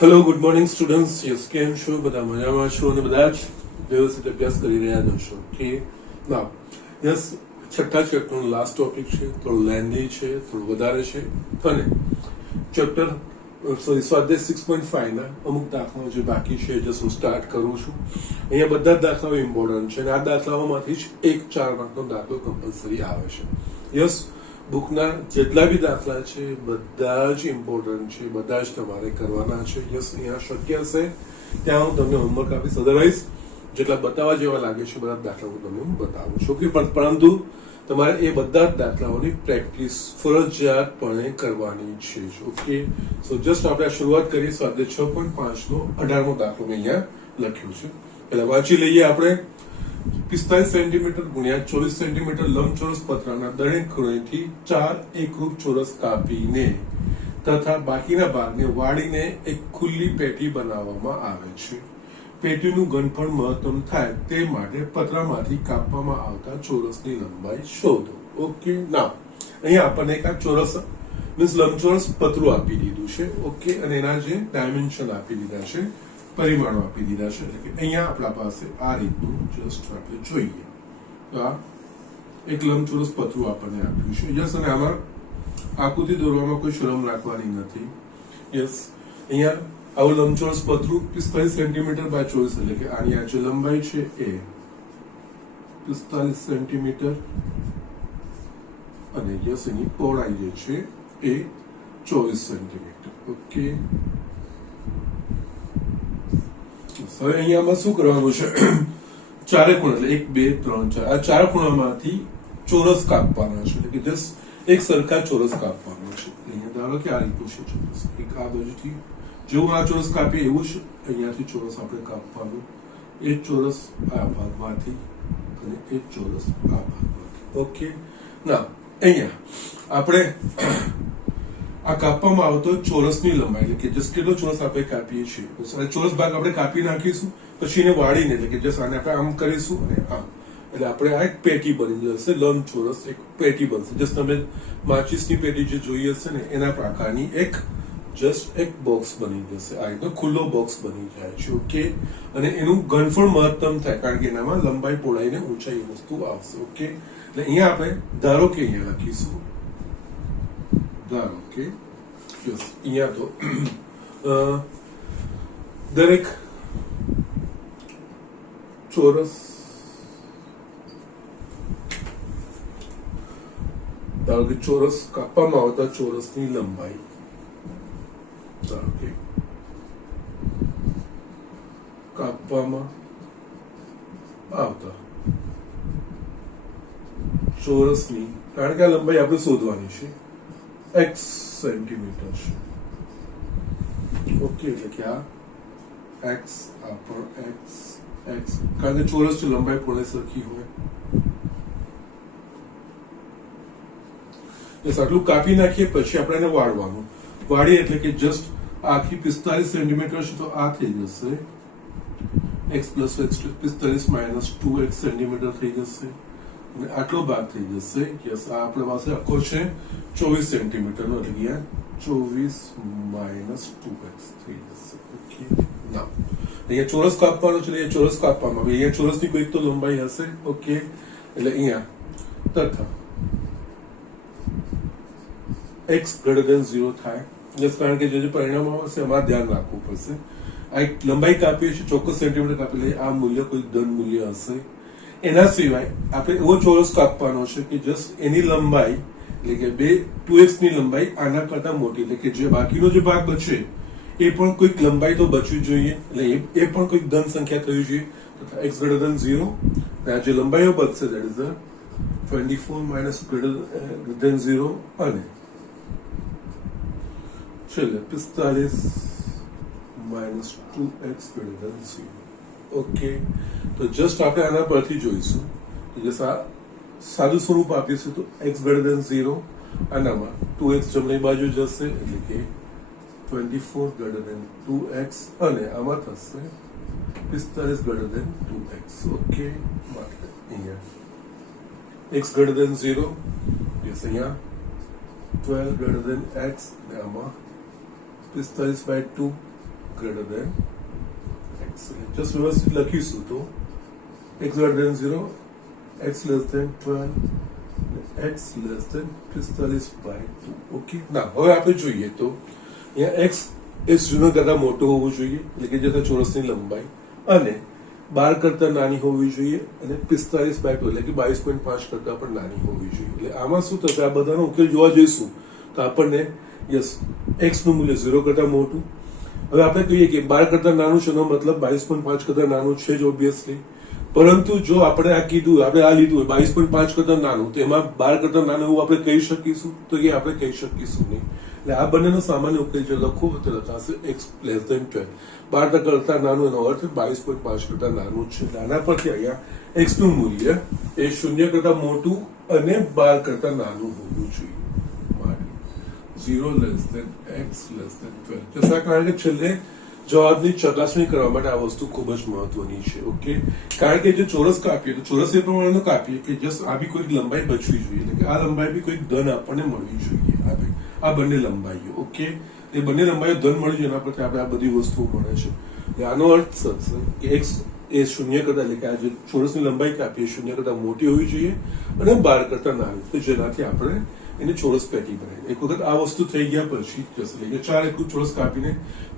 Hello good morning students. Yes કેમ છો? બધા મજામાં છો અને બધા જ વ્યવસ્થિત અભ્યાસ કરી રહ્યા છો કે ના? યસ, છઠ્ઠા ચેપ્ટરનો લાસ્ટ ટોપિક છે, થોડું લેન્ધી છે, થોડું વધારે છે અને ચેપ્ટર સ્વાધ્યાય 6.5 ના અમુક દાખલાઓ જે બાકી છે જે હું સ્ટાર્ટ કરું છું. અહીંયા બધા જ દાખલાઓ ઇમ્પોર્ટન્ટ છે અને આ દાખલાઓમાંથી જ એક 4 માર્કનો દાખલો કમ્પલસરી આવે છે. યસ, બુકના જેટલા બી દાખલા છે બધા જ ઇમ્પોર્ટન્ટ છે, બધા જ તમારે કરવાના છે. યસ, અહીંયા શક્ય હશે ત્યાં હું તમને હોમવર્ક આપીશ, અધરવાઇઝ જેટલા બતાવવા જેવા લાગે છે બધા દાખલા હું તમને બતાવું છું. પરંતુ તમારે એ બધા જ દાખલાઓની પ્રેક્ટિસ ફરજિયાતપણે કરવાની છે. ઓકે, સો જસ્ટ આપણે શરૂઆત કરીએ. સ્વાધ્યાય 6.5 નો 18મો દાખલો મેં અહીંયા લખ્યું છે. પહેલા વાંચી લઈએ આપણે. 45 સેન્ટીમીટર ગુણ્યા 24 સેન્ટીમીટર લંબચોરસ પતરાના દરેક ખૂણેથી 4 એકરૂપ ચોરસ કાપીને તથા બાકીના ભાગને વાળીને એક ખુલ્લી પેટી બનાવવામાં આવે છે. પેટીનું ઘનફળ મહત્તમ થાય તે માટે પતરામાંથી કાપવામાં આવતા ચોરસની લંબાઈ શોધો. ઓકે, ના અહીંયા આપણને એક આ ચોરસ મીન્સ લંબચોરસ પતરું આપી દીધું છે. ઓકે, અને એના જે ડાયમેન્શન આપી દીધા છે, પરિમાણો આપી દીધા છે. એટલે કે અહીંયા આપણા પાસે આ રીતનું જસ્ટ આપણે જોઈએ તો આ એક લંબચોરસ પતરું આપણને આપ્યું છે. યસ, અને આમાં આકૃતિ દોરવામાં કોઈ શરમ રાખવાની નથી. યસ, અહીંયા આવું લંબચોરસ પતરું 45 સેન્ટીમીટર બાય 24 એટલે કે આની આ જે લંબાઈ છે એ 45 સેન્ટીમીટર અને યસ એની પહોળાઈ જે છે એ 24 સેન્ટીમીટર. ઓકે, હવે અહીંયામાં શું કરવાનું છે? ચારે ખૂણા એટલે 1 2 3 4 આ ચાર ખૂણામાંથી ચોરસ કાપવાના છે. એટલે કે જસ્ટ એક સરખા ચોરસ કાપવાનો છે. અહીંયા ધારો કે આ રીતનું છે ચોરસ, એક આ બાજુથી જેવું આ ચોરસ કાપીએ એવું જ અહીંયાથી ચોરસ આપણે કાપવાનું. એક ચોરસ આ ભાગમાંથી અને એક ચોરસ આ ભાગમાંથી. ઓકે, ના અહીંયા આપણે આ કાપવામાં આવતો ચોરસની લંબાઈ એટલે કે જસ્ટ કેટલો ચોરસ આપણે કાપીએ છીએ ચોરસ ભાગ આપણે કાપી નાખીશું, પછી એને વાળીને એટલે કે જસ્ટ આને આપણે આમ કરીશું અને આમ એટલે આપણે આ એક પેટી બની જશે. લંબચોરસ એક પેટી બનશે. જસ્ટ તમે માચિસની પેટી જે જોઈ હશે ને એના પ્રકારની એક જસ્ટ એક બોક્સ બની જશે. આ રીતનો ખુલ્લો બોક્સ બની જાય છે. ઓકે, અને એનું ઘનફળ મહત્તમ થાય કારણ કે એનામાં લંબાઈ પહોળાઈ ને ઊંચાઈ વસ્તુ આવશે. ઓકે, એટલે અહીંયા આપણે ધારો કે અહીંયા લખીશું, ધારો કે યસ અહીંયા તો દરેક ચોરસ ધારો કે ચોરસ કાપવામાં આવતા ચોરસની લંબાઈ ધારો કે કાપવામાં આવતા ચોરસની, કારણ કે આ લંબાઈ આપણે શોધવાની છે, x સેન્ટીમીટર છે. ઓકે, એટલે કે આ x આ પણ x કારણ કે ચોરસ ની લંબાઈ પહોળાઈ સરખી હોય. આટલું કાપી નાખીએ પછી આપણે એને વાળવાનું. વાળીએ એટલે કે જસ્ટ આખી 45 સેન્ટીમીટર છે તો આ થઈ જશે x plus x 45 minus 2x centimetre થઈ જશે અને આટલો ભાગ થઈ જશે. યસ, આ આપણા પાસે આખો છે 24 સેન્ટીમીટર નો એટલે કે 24 માઇનસ 2x થઈ જશે. ઓકે, ના અહીંયા ચોરસ કાપવાનો છે એટલે ચોરસ કાપવામાં આવે. અહીંયા ચોરસની કોઈક તો લંબાઈ હશે. ઓકે, એટલે અહીંયા તથા x ગ્રેટર ધેન 0 થાય. જસ્ટ કારણ કે જે પરિણામો આવશે એમાં ધ્યાન રાખવું પડશે. આ એક લંબાઈ કાપીએ છીએ, ચોક્કસ સેન્ટીમીટર કાપી લઈએ, આ મૂલ્ય કોઈ ધન મૂલ્ય હશે. એના સિવાય આપણે એવો ચોરસ કાપવાનો છે કે જસ્ટ એની લંબાઈ એટલે કે 2x ની લંબાઈ આના કરતા મોટી, એટલે કે જે બાકીનો જે ભાગ બચે એ પણ કોઈક લંબાઈ તો બચવી જોઈએ, એટલે એ પણ કોઈક ધન સંખ્યા થવી જોઈએ. તથા x ગ્રેટર ધેન 0 આ જે લંબાઈઓ બચશે that is 24 minus greater than 0 અને છેલ્લે 45 minus 2x greater than 0. Okay, તો જસ્ટ આપણે આના પરથી જોઈશું કે જસ્ટ આ સાદું સ્વરૂપ આપીશું તો x ગ્રેટર ધેન 0 આનામાં 2x જમણી બાજુ જશે એટલે કે 24 ગ્રેટર ધેન 2x અને આમાં થશે 45 ગ્રેટર ધેન 2x. ઓકે, માટે અહીંયા x ગ્રેટર ધેન 0 યસ અહીંયા 12 greater than x, 45 by 2 greater than x. Just વ્યવસ્થિત લખીશું તો x greater than 0, x less than 12, x less than 45/2. Okay. ના હવે આપણે જોઈએ તો અહીંયા એક્સ એ 0 કરતા મોટો હોવું જોઈએ, એટલે કે જે ચોરસની લંબાઈ, અને 12 કરતા નાની હોવી જોઈએ, અને 45/2 એટલે કે 22.5 કરતા પણ નાની હોવી જોઈએ. એટલે આમાં શું થશે, આ બધાનો ઉકેલ જોવા જઈશું તો આપણને યસ એક્સ નું મૂલ્ય 0 કરતા મોટું. હવે આપણે કહીએ કે 12 કરતા નાનું છે, એનો મતલબ 22.5 કરતા નાનું છે જ ઓબ્વિયસલી. પરંતુ જો આપણે આ કીધું, આપણે આ લીધું 22.5 કરતા નાનું, તો એમાં 12 કરતા નાનું એવું આપણે કહી શકીશું? તો એ આપણે કહી શકીશું નહીં. એટલે આ બંનેનો સામાન્ય ઉકેલ જો લખવું તો લખાશે એક્સ લેસ દેન 12. 12 કરતા નાનું એનો અર્થ 22.5 કરતા નાનું છે. આના પરથી અહીંયા એક્સ નું મૂલ્ય એ 0 કરતા મોટું અને 12 કરતા નાનું હોવું જોઈએ. 0 less than x less than 12. કારણ કે છેલ્લે જવાબની ચકાસણી કરવા માટે આ વસ્તુ ખૂબ જ મહત્વની છે. ઓકે. કારણ કે જો ચોરસ કાપીએ તો ચોરસ એ પ્રમાણે કાપીએ કે જસ્ટ આ બી કોઈક લંબાઈ બચવી જોઈએ, એટલે કે આ લંબાઈ બી કોઈક ધન આપણને મળવી જોઈએ. આ બંને લંબાઈઓ. ઓકે. એ બંને લંબાઈઓ ધન મળી જેના પરથી આપણે આ બધી વસ્તુઓ મળે છે. આનો અર્થ થશે કે એક્સ એ 0 કરતા, એટલે કે આ જે ચોરસની લંબાઈ કાપીએ 0 કરતા મોટી હોવી જોઈએ અને 12 કરતા નાની, તો જેનાથી આપણે એને ચોરસ પેટી બનાવી. એક વખત આ વસ્તુ થઈ ગયા પછી જશે, એટલે 4 એકલું ચોરસ કાપીને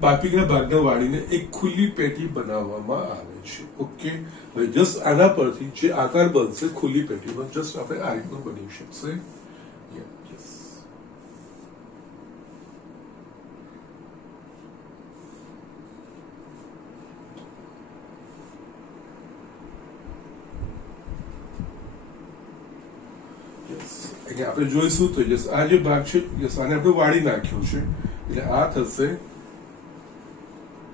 બાકીના ભાગને વાળીને એક ખુલ્લી પેટી બનાવવામાં આવે છે. ઓકે. હવે જસ્ટ આના પરથી જે આકાર બનશે ખુલ્લી પેટીનો, જસ્ટ આપણે આ રીતનું બની શકશે. આપણે જોઈશું તો યસ આ જે ભાગ છે યસ આને આપણે વાળી નાખ્યો છે, એટલે આ થશે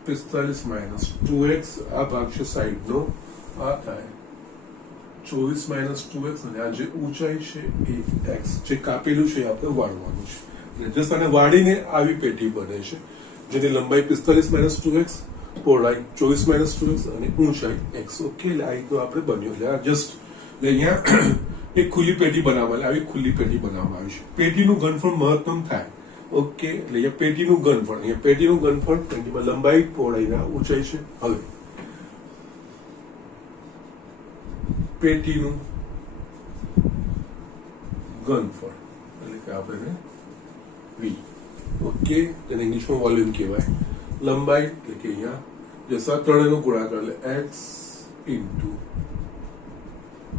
45 - 2x. આ ભાગ છે સાઈડનો, આ થાય 24 - 2x, અને આ જે ઊંચાઈ છે એ x જે કાપેલું છે આપણે વાળવાનું છે. એટલે જસ્ટ આને વાળીને આવી પેટી બને છે, જેની લંબાઈ 45 - 2x, પહોળાઈ 24 - 2x અને ઊંચાઈ x. ઓકે. એટલે આ રીતનું આપણે બન્યું. એટલે આ જસ્ટ અહીંયા એક ખુલ્લી પેટી બનાવવામાં આવી ખુલ્લી પેટી બનાવવામાં આવી છે. પેટીનું ઘનફળ મહત્તમ થાય. ઓકે. એટલે અહીંયા પેટીનું ઘનફળ, અહીંયા પેટીનું ઘનફળ, પેટીમાં લંબાઈ, પહોળાઈના ઊંચાઈ છે. હવે પેટીનું ઘનફળ એટલે કે આપણે v. ઓકે. તેને ઇંગ્લિશમાં વોલ્યુમ કહેવાય. લંબાઈ એટલે કે અહીંયા જસા ત્રણેયનો ગુણાકાર એટલે x into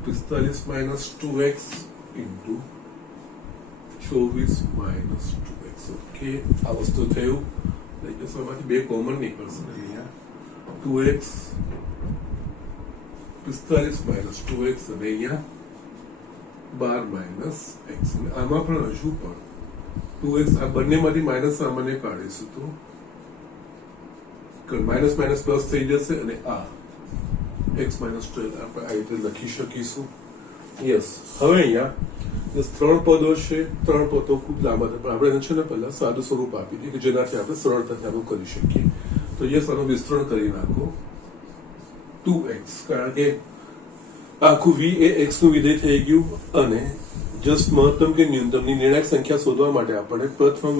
45 - 2x into 24 - 2x. Okay. આ વસ્તુ થયું. માંથી બે કોમન નીકળશે, અહીંયા 2x 45 - 2x અને અહીંયા 12 - x. આમાં પણ હજુ પણ 2x આ બંનેમાંથી માઇનસ સામાન્ય કાઢીશું તો માઇનસ માઇનસ પ્લસ થઈ જશે, અને આ x - 12 આપણે આ રીતે લખી શકીશું. યસ. હવે અહીંયા ત્રણ પદો છે. ત્રણ પદો ખૂબ લાંબા છે, પણ આપણે એને છે ને પહેલા સાદું સ્વરૂપ આપી દઈએ કે જેનાથી આપણે સરળતાથી આનું કરી શકીએ. તો યસ, આનું વિસ્તરણ કરી નાખો 2x, કારણ કે આખું v એ x નું વિધેય થઈ ગયું, અને જસ્ટ મહત્તમ કે ન્યૂનતમની નિર્ણાયક સંખ્યા શોધવા માટે આપણે પ્રથમ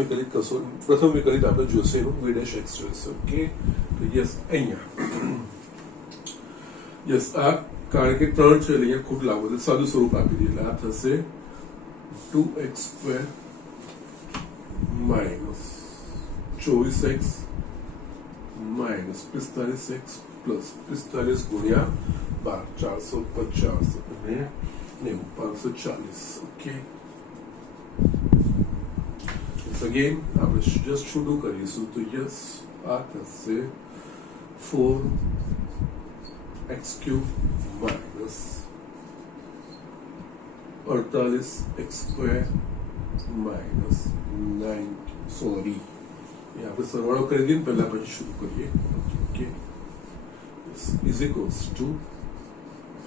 વિકલિત આપણે જોશે એનું v' x જોઈશે. ઓકે. તો યસ અહીંયા યસ આ કારણ કે 3 છે, અહીંયા ખૂબ લાંબુ છે, સાદું સ્વરૂપ આપી દઈએ. આ થશે 2x² - 24x - 45x પ્લસ 45 ગુણ્યા 12 450 અને 540. ઓકે. અગેન આપણે જસ્ટ છૂટું કરીશું તો યસ આ થશે 4x³ minus 48x² minus 9. Sorry, આપણે સરવાળો કરી દઈએ પહેલા પછી શરૂ કરીએ. Okay. Is equals two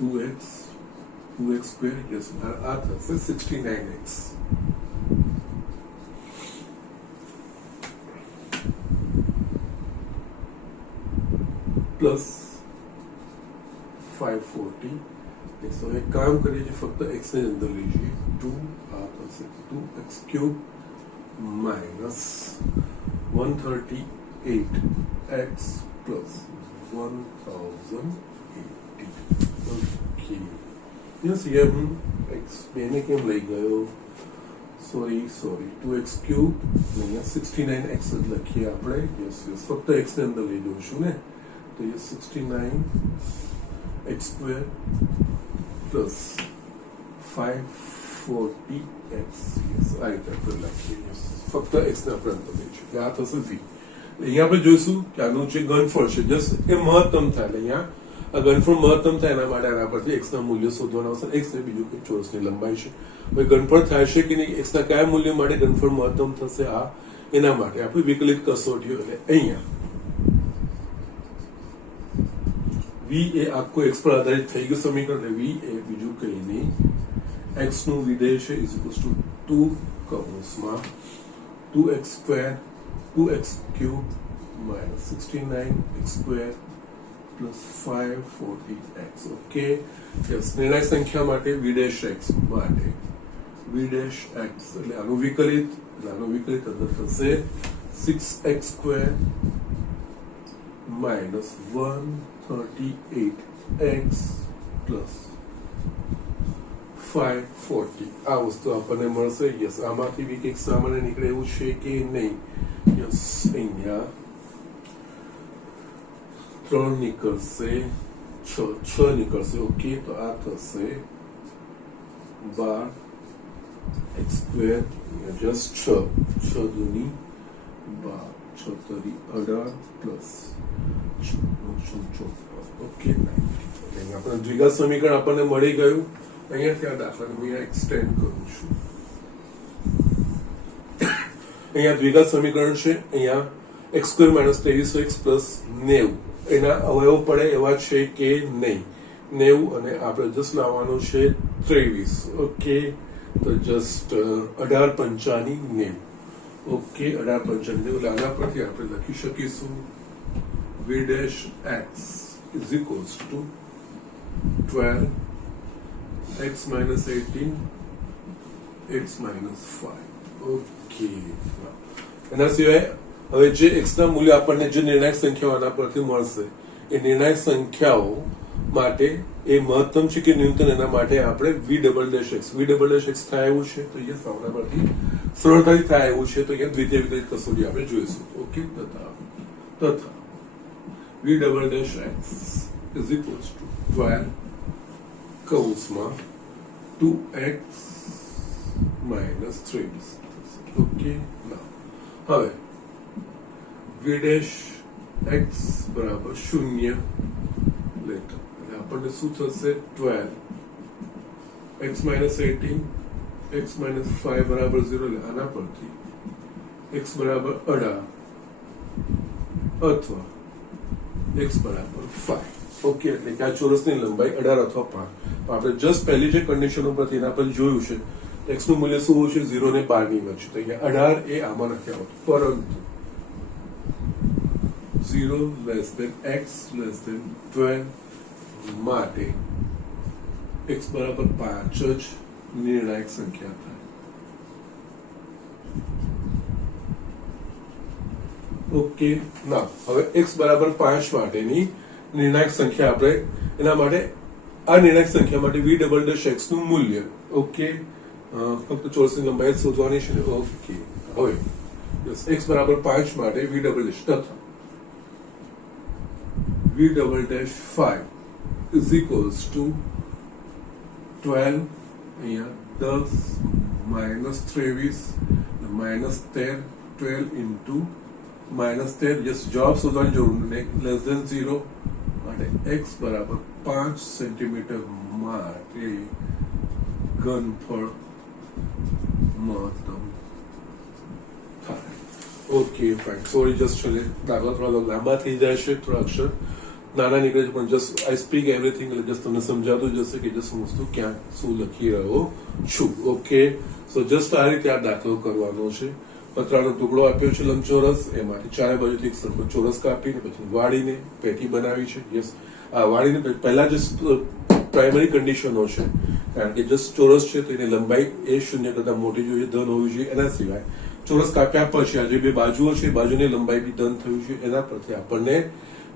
2x² yes આ થશે 69x પ્લસ 540. તો એક કામ કરીએ છીએ, ફક્ત x ને અંદર લઈ જઈએ. 2 આ થશે 2x³ minus 138 x plus 1080. Okay. Yes, here x मैंने કેમ લઈ ગયો? Sorry, 2x cube અહીંયા 69x જ લખીએ આપણે. યસ ફક્ત x ને અંદર લઈ દઉં ને, તો ये 69x square plus 540x. Yes આ રીતે આપણે લખીએ. યસ ફક્ત x ને આપણે અંદર લઈશું એટલે આ થશે v. અહીંયા આપણે જોઈશું કે આનું જે ઘનફળ છે જસ્ટ એ મહત્તમ થાય, એટલે અહીંયા આ ઘનફળ મહત્તમ થાય એના માટે આના પરથી x ના મૂલ્ય શોધવાના આવશે. x ને બીજું કોઈ ચોરસની લંબાઈ છે. હવે ઘનફળ થાય છે કે નહીં, x ના કયા મૂલ્ય માટે ઘનફળ મહત્તમ થશે આ એના માટે આપણી વિકલિત કસોટીઓ. એટલે અહીંયા v એ આખું x પર આધારિત થઈ ગયું સમીકરણ. v એ બીજું કઈ નહીં, x નું વિધેય છે ઇઝ ઇક્વલ્સ ટુ 2 કૌંસમાં 2x square 2x cube minus 69x square plus 540x. Okay, yes નિર્ણાયક સંખ્યા માટે v dash x માટે v dash x એટલે આનું વિકલિત, અંદર થશે 6x square minus 138x plus 540. આ વસ્તુ આપણને મળશે. યસ આમાંથી બી કંઈક સામાન્ય નીકળે એવું છે કે નહીં? યસ અહીંયા 3 નીકળશે, 6 નીકળશે. ઓકે, તો આ થશે 12x સ્ક્વેર જસ્ટ 6 દૂની 12 6 તરી 18 પ્લસ 14. ઓકે, 90. આપણે દ્વિઘાત સમીકરણ આપણને મળી ગયું. અહીંયાથી આ દાખલાને હું અહીંયા એક્સટેન્ડ કરું છું. અહીંયા દ્વિઘાત સમીકરણ છે. અહીંયા x square minus 23x plus 90 એના અવયવ પડે એવા છે કે નહીં? 90 અને આપણે જસ્ટ લાવવાનું છે 23. ઓકે, તો જસ્ટ 18 પંચાની 90. ઓકે, 18 પંચાની 90 એટલે આના પરથી આપણે લખી શકીશું v dash x is equals to 12 x minus 18 x minus 5. Okay, એના સિવાય હવે જે x ના મૂલ્ય આપણને જે નિર્ણાયક સંખ્યાઓ આના પરથી મળશે એ નિર્ણાયક સંખ્યાઓ માટે એ મહત્તમ છે કે ન્યૂનતમ એના માટે આપણે v ડબલ ડેશ x થાય એવું છે. તો એ સામના પરથી સરળતાથી થાય એવું છે. તો અહીંયા દ્વિતીય વિકલિત કસોટી આપણે જોઈશું. ઓકે, તથા v double dash x is equals to 12 કૌંસમાં 2x minus 3. ઓકે, હવે v dash x બરાબર 0 લેતા એટલે આપણને શું થશે? 12 x minus 18 x minus 5 બરાબર 0. એટલે આના પરથી x બરાબર 18 અથવા x બરાબર 5. ઓકે, એટલે કે આ ચોરસની લંબાઈ 18 અથવા 5. તો આપણે જસ્ટ પહેલી જે કન્ડિશન ઉપરથી એના પર જોયું છે x નું મૂલ્ય શું હોય છે? 0 ને 12 ની વચ્ચે. તો અહીંયા 18 એ આમાં નથી આવતું, પરંતુ 0 less than x less than 12 માટે x બરાબર 5 જ નિર્ણાયક સંખ્યા થાય. ઓકે, ના હવે x બરાબર 5 માટેની નિર્ણાયક સંખ્યા આપણે એના માટે આ નિર્ણાયક સંખ્યા માટે v ડબલ ડેશ x નું મૂલ્ય. ઓકે, ફક્ત ચોરસની લંબાઈ શોધવાની છે. ઓકે, હવે x બરાબર 5 માટે v ડબલ ડેશ તથા v double dash 5 is equals to 12 અહીંયા 10 minus 23 minus 10 12 into minus 10. Just જવાબ શોધવાની જરૂર નથી. લેસ ધેન 0 માટે x બરાબર 5 સેન્ટીમીટર માટે ઘનફળ મહત્તમ થાય. Okay, fine. સોરી, જસ્ટ દાખલા થોડા લાંબા થઈ જાય છે, થોડા અક્ષર નાના નીકળે છે, પણ જસ્ટ આઈ સ્પીક એવરીથિંગ એટલે જસ્ટ તમને સમજાતું જશે કે જસ્ટ હું વસ્તુ ક્યાં શું લખી રહ્યો છું. ઓકે, સો જસ્ટ આ રીતે આ દાખલો કરવાનો છે. પતરાનો ટુકડો આપ્યો છે લંબચોરસ, એમાંથી ચારે બાજુથી એક સરખો ચોરસ કાપીને પછી વાળીને પેટી બનાવી છે. યસ, આ વાળીને પહેલા જે પ્રાઇમરી કન્ડિશનો છે, કારણ કે જસ્ટ ચોરસ છે તો એની લંબાઈ એ 0 કરતા મોટી જોઈએ, ધન હોવી જોઈએ. એના સિવાય ચોરસ કાપ્યા પછી આ જે બે બાજુઓ છે બાજુની લંબાઈ બી ડન થયું છે એના પરથી આપણને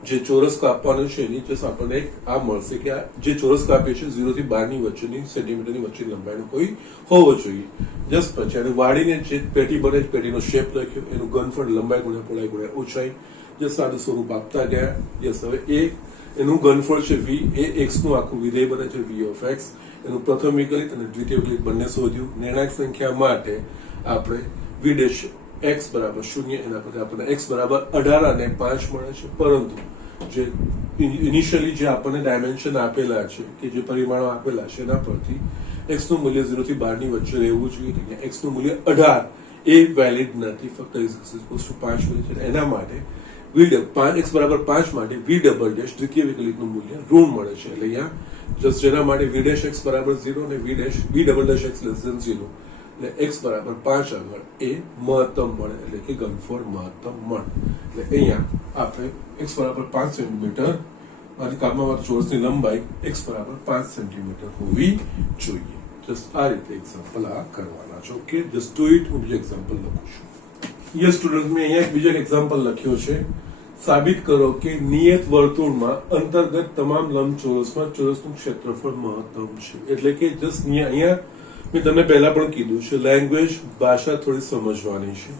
જે ચોરસ કાપવાનું છે એની જસ્ટ આપણને આ મળશે કે આ જે ચોરસ કાપ્યો છે 0 થી 12 ની વચ્ચેની સેન્ટીમીટરની વચ્ચેની લંબાઈનો કોઈ હોવો જોઈએ. જસ્ટ પછી આને વાળીને જે પેટી બને પેટીનો શેપ લખ્યો, એનું ઘનફળ લંબાઈ ગુણ્યા પહોળાઈ ગુણ્યા ઊંચાઈ જે સાદું સ્વરૂપ આપતા ગયા. યસ, હવે એનું ઘનફળ છે v, એ x નું આખું વિધેય બને છે v of x. એનું પ્રથમ વિકલિત અને દ્વિતીય વિકલિત બંને શોધ્યું. નિર્ણાયક સંખ્યા માટે આપણે v ડેશ x બરાબર 0, એના પરથી આપણને x બરાબર 18 અને 5 મળે છે. પરંતુ જે ઇનિશિયલી જે આપણને ડાયમેન્શન આપેલા છે કે જે પરિમાણો આપેલા છે એના પરથી x નું મૂલ્ય 0 થી 12 ની વચ્ચે રહેવું જોઈએ. x નું મૂલ્ય 18 એ વેલિડ નથી, ફક્ત x 5 મળે છે. એના માટે x બરાબર 5 માટે v ડબલ ડેશ દ્વિતીય વિકલિતનું મૂલ્ય ઋણ મળે છે. એટલે અહીંયા જસ્ટ જેના માટે v ડેશ x બરાબર 0 અને v double dash x less than 0, એટલે x બરાબર 5 આગળ એ મહત્તમ મળે, એટલે કે ઘનફળ મહત્તમ મળે. એટલે અહીંયા આપણે x બરાબર 5 સેન્ટીમીટર અને કાપવામાં ચોરસની લંબાઈ x બરાબર 5 સેન્ટીમીટર હોવી જોઈએ. જસ્ટ આ રીતે એક્ઝામ્પલ આ કરવાના છે. Okay, just do it. હું બીજું એક્ઝામ્પલ લખું છું. યસ સ્ટુડન્ટ, મેં અહીંયા એક બીજો એક્ઝામ્પલ લખ્યો છે. સાબિત કરો કે નિયત વર્તુળમાં અંતર્ગત તમામ લંબચોરસમાં ચોરસનું ક્ષેત્રફળ મહત્તમ છે. એટલે કે જસ્ટ અહીંયા મેં તમને પહેલા પણ કીધું છે, લેંગ્વેજ ભાષા થોડી સમજવાની છે.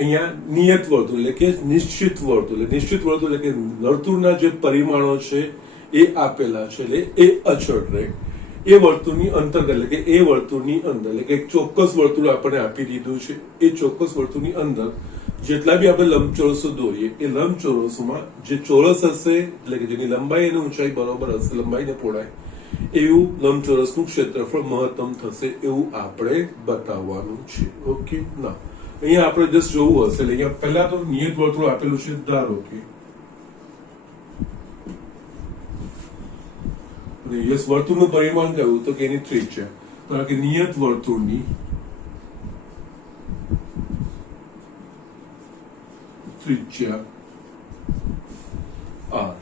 અહીંયા નિયત વર્તુળ એટલે કે નિશ્ચિત વર્તુળ એટલે કે વર્તુળના જે પરિમાણો છે એ આપેલા છે, એટલે એ અચળ રહે. એ વર્તુળની અંતર્ગત એટલે કે એ વર્તુળની અંદર એટલે કે એક ચોક્કસ વર્તુળ આપણને આપી દીધું છે. એ ચોક્કસ વર્તુળની અંદર જેટલા બી આપણે લંબચોરસો દોરીએ એ લંબચોરસોમાં જે ચોરસ હશે એટલે કે જેની લંબાઈ અને ઊંચાઈ બરોબર હશે, લંબાઈ ને પહોળાઈ, એવું લંબચોરસનું ક્ષેત્રફળ મહત્તમ થશે એવું આપણે બતાવવાનું છે. ઓકે, ના અહીંયા આપણે જસ્ટ જોવું હશે. એટલે અહીંયા પહેલા તો નિયત વર્તુળ આપેલું છે. ધારો કે યસ, વર્તુળનું પરિમાણ કયું તો કે એની ત્રિજ્યા. ધારો કે નિયત વર્તુળની ત્રિજ્યા r.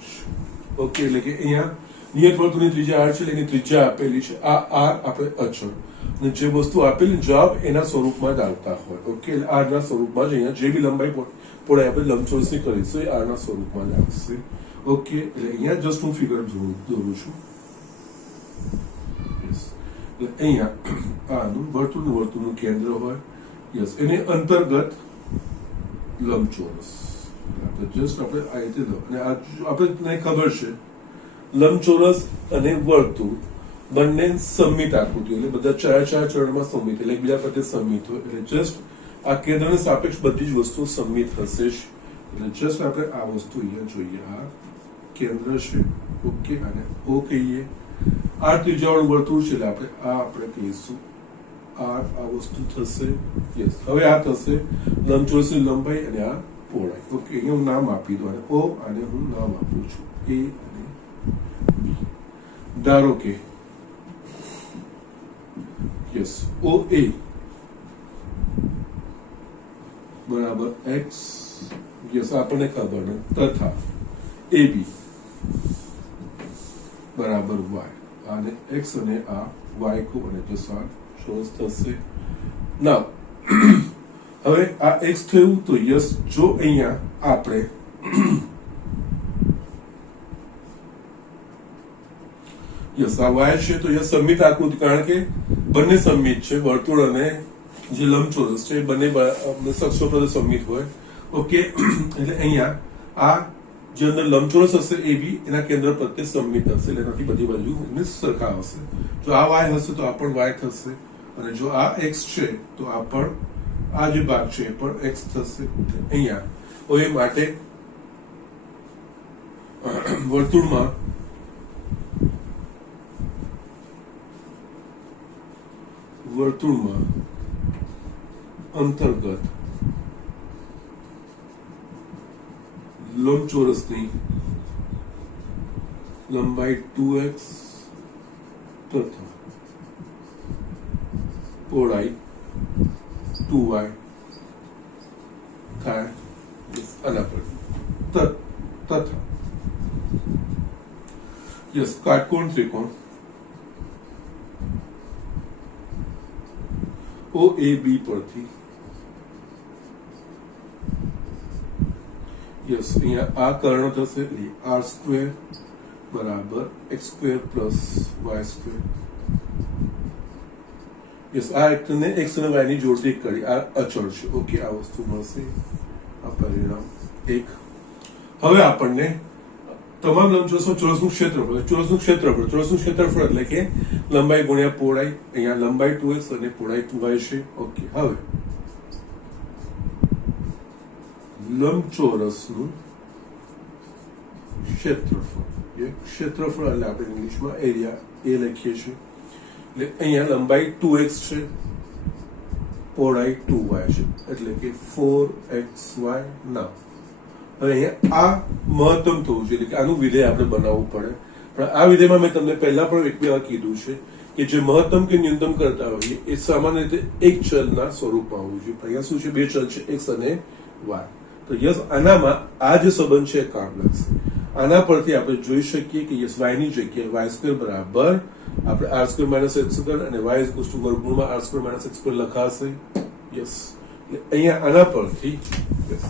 ઓકે, એટલે કે અહીંયા નિયત વર્તુળની ત્રિજ્યા r છે, એટલે એની ત્રિજ્યા આપેલી છે. આ r આપણે અચળ અને જે વસ્તુ આપેલી જવાબ એના સ્વરૂપમાં જ આવતા હોય. ઓકે, એટલે r ના સ્વરૂપમાં જ અહીંયા જે બી લંબાઈ પહોળાઈ આપણે લંબચોરસની કરીશું એ r ના સ્વરૂપમાં જ આવશે. ઓકે, એટલે અહીંયા જસ્ટ હું ફિગર દોરું છું. એટલે અહીંયા આનું વર્તુળનું કેન્દ્ર હોય. યસ, એને અંતર્ગત લંબચોરસ જસ્ટ આપણે આ રીતે દો. અને આ આપણે ખબર છે લંબચોરસ અને વર્તુળ બંને સમમિત આકૃતિ, એટલે બધા ચાર ચરણમાં સમમિત, એટલે એકબીજા પ્રત્યે સમમિત હોય. એટલે જસ્ટ આ કેન્દ્રને સાપેક્ષ બધી જ વસ્તુઓ સમમિત હશે જ. એટલે જસ્ટ આપણે આ વસ્તુ અહીંયા જોઈએ. આ કેન્દ્ર છે. ઓકે, અને ઓ કહીએ. આ ત્રિજ્યાવાળું વર્તુળ છે, એટલે આપણે કહીશું આ વસ્તુ થશે. યસ, હવે આ થશે લંબચોરસની લંબાઈ અને આ પહોળાઈ. ઓકે, અહીંયા હું નામ આપી દઉં, અને ઓ અને હું નામ આપું છું એ અને બી. ધારો કે યસ, ઓ એ બરાબર x, યસ આપણને ખબર ને, તથા એ બી બરાબર y, અને x અને આ y કો અને જસા ચોરસ થશે. ના હવે આ x થયું તો યસ, જો અહીંયા આપણે યસ આ y છે તો યસ સમમિત આકૃતિ, કારણ કે બંને સમમિત છે. વર્તુળ અને જે લંબચોરસ છે બંને સક્ષોપર સમમિત હોય. ઓકે, એટલે અહીંયા આ જે અંદર લંબચોરસ હશે એ બી એના કેન્દ્ર પ્રત્યે સમમિત હશે, એટલે એનાથી બધી બાજુ એને સરખા હશે. જો આ y હશે તો આ પણ y થશે, અને જો આ x છે તો આ પણ આ જે ભાગ છે એ પણ x થશે. અહીંયા એ માટે વર્તુળમાં અંતર્ગત લંબચોરસની લંબાઈ 2x તથા પહોળાઈ 2y થાય. આના પર તથા યસ કાટકોણ ત્રિકોણ OAB પરથી યસ અહીંયા આ કર્ણ થશે આર સ્ક્વેર બરાબર x square plus y square. Yes આ એકને એક્સ અને વાય ની જોડતી કરી આ અચળ છે. ઓકે આ વસ્તુ મળશે આ પરિણામ 1. હવે આપણને તમામ લંબચોરસનું ચોરસનું ક્ષેત્રફળ એટલે કે લંબાઈ ગુણ્યા પહોળાઈ. અહીંયા લંબાઈ 2x અને પહોળાઈ 2y છે. ઓકે હવે લંબચોરસનું ક્ષેત્રફળ એટલે આપણે ઇંગ્લિશમાં એરિયા એ લખીએ છીએ. એટલે અહીંયા લંબાઈ 2x છે, પહોળાઈ 2y છે એટલે કે 4xy. ના હવે અહીંયા આ મહત્તમ થવું જોઈએ એટલે કે આનું વિધેય આપણે બનાવવું પડે. પણ આ વિધેયમાં મેં તમને પહેલા પણ એક બે વાર કીધું છે કે જે મહત્તમ કે ન્યૂનતમ કરતા હોઈએ એ સામાન્ય રીતે એક ચલના સ્વરૂપમાં હોવું જોઈએ. અહીંયા શું છે, બે ચલ છે x અને y. તો યસ આનામાં આ જે સંબંધ છે કામ લાગશે. આના પરથી આપણે જોઈ શકીએ કે યસ y ની જગ્યાએ y સ્ક્વેર બરાબર આપણે r square minus x square અને y ઇક્વલ્સ ટુ વર્ગમૂળમાં r square minus x square લખાશે. યસ એટલે અહીંયા આના પરથી યસ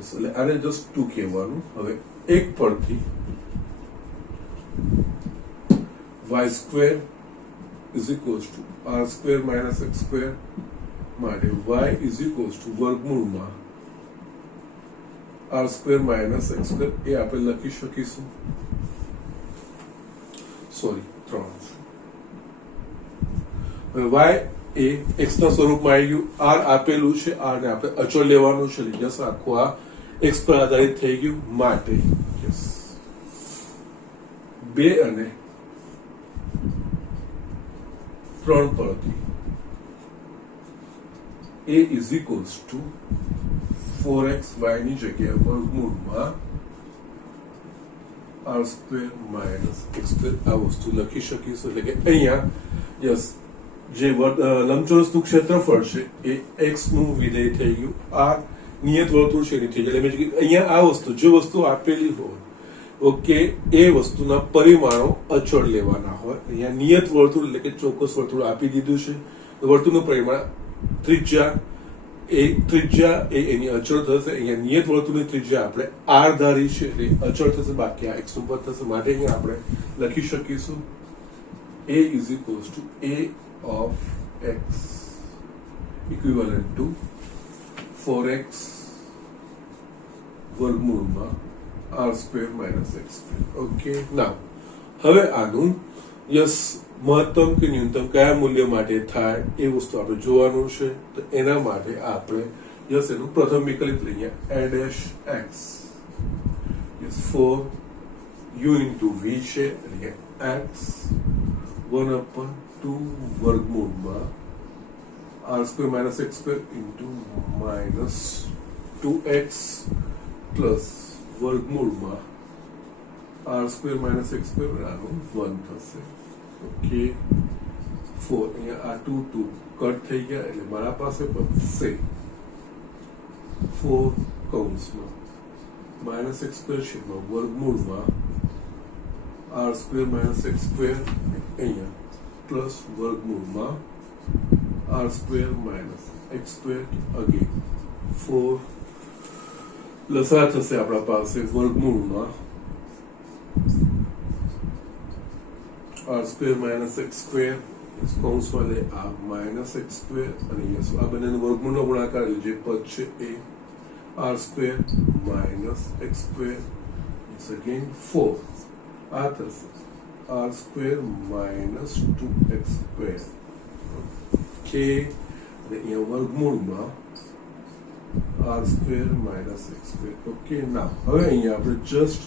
એટલે આને જસ્ટ 2 કહેવાનું. હવે એક પરથી y square is equals to r square minus x square માટે y ઇઝ ઇક્વલ્સ ટુ વર્ગમૂળમાં r square minus x square એ આપણે લખી શકીશું. સોરી 3. હવે y એ x ના સ્વરૂપમાં આવી ગયું. r આપેલું છે, r ને આપણે અચળ લેવાનું છે એટલે જસ આખું આ x પર આધારિત થઈ ગયું. માટે યસ 2 અને 3 પરથી a is equals two 4xy ની જગ્યાએ વર્ગમૂળમાં r square minus x square આ વસ્તુ લખી શકીશું. એટલે કે અહીંયા યસ જે લંબચોરસનું ક્ષેત્રફળ છે એ x નું વિધેય થઈ ગયું. આ નિયત વર્તુળ છે એની થઈ ગયું. એટલે અહીંયા આ વસ્તુ જે વસ્તુ આપેલી હોય ઓકે એ વસ્તુના પરિમાણો અચળ લેવાના હોય. અહીંયા નિયત વર્તુળ એટલે કે ચોક્કસ વર્તુળ આપી દીધું છે. વર્તુળનું પરિમાણ ત્રિજ્યા એ એની અચળ થશે. અહીંયા નિયત વર્તુળની ત્રિજ્યા આપણે r ધારી છે એટલે અચળ થશે, બાકી આ x નું પદ થશે. માટે અહીંયા આપણે લખી શકીશું a is equals two a of x equivalent to 4x વર્ગમૂળમાં r square minus x square. Okay નાઉ હવે આનું યસ મહત્તમ કે ન્યૂનતમ કયા મૂલ્ય માટે થાય એ વસ્તુ આપણે જોવાનું છે. તો એના માટે આપણે યસ એનું પ્રથમ વિકલિત લઈએ a dash x yes 4 u into v છે એટલે x 1/2 વર્ગમૂળમાં r square minus x square into minus 2x plus વર્ગમૂળમાં r square minus x square બરાબર 1 થશે. ઓકે 4 અહીંયા આ 2 કટ થઈ ગયા એટલે મારા પાસે બચશે 4 કૌંસમાં માઇનસ x સ્ક્વેર છેદમાં વર્ગમૂળમાં r square minus x square અહીંયા પ્લસ વર્ગમૂળમાં r square minus x square again 4 લસા થશે આપણા પાસે વર્ગમૂળમાં r square minus x square કૌંસમાં લે આ માઇનસ x સ્ક્વેર અને આ બંનેનું વર્ગમૂળનો ગુણાકાર એટલે જે પદ છે એ r square minus x square it's again 4 આ થશે r square minus 2x square. Okay અને અહીંયા વર્ગમૂળમાં r square minus x square. Okay ના હવે અહીંયા આપણે જસ્ટ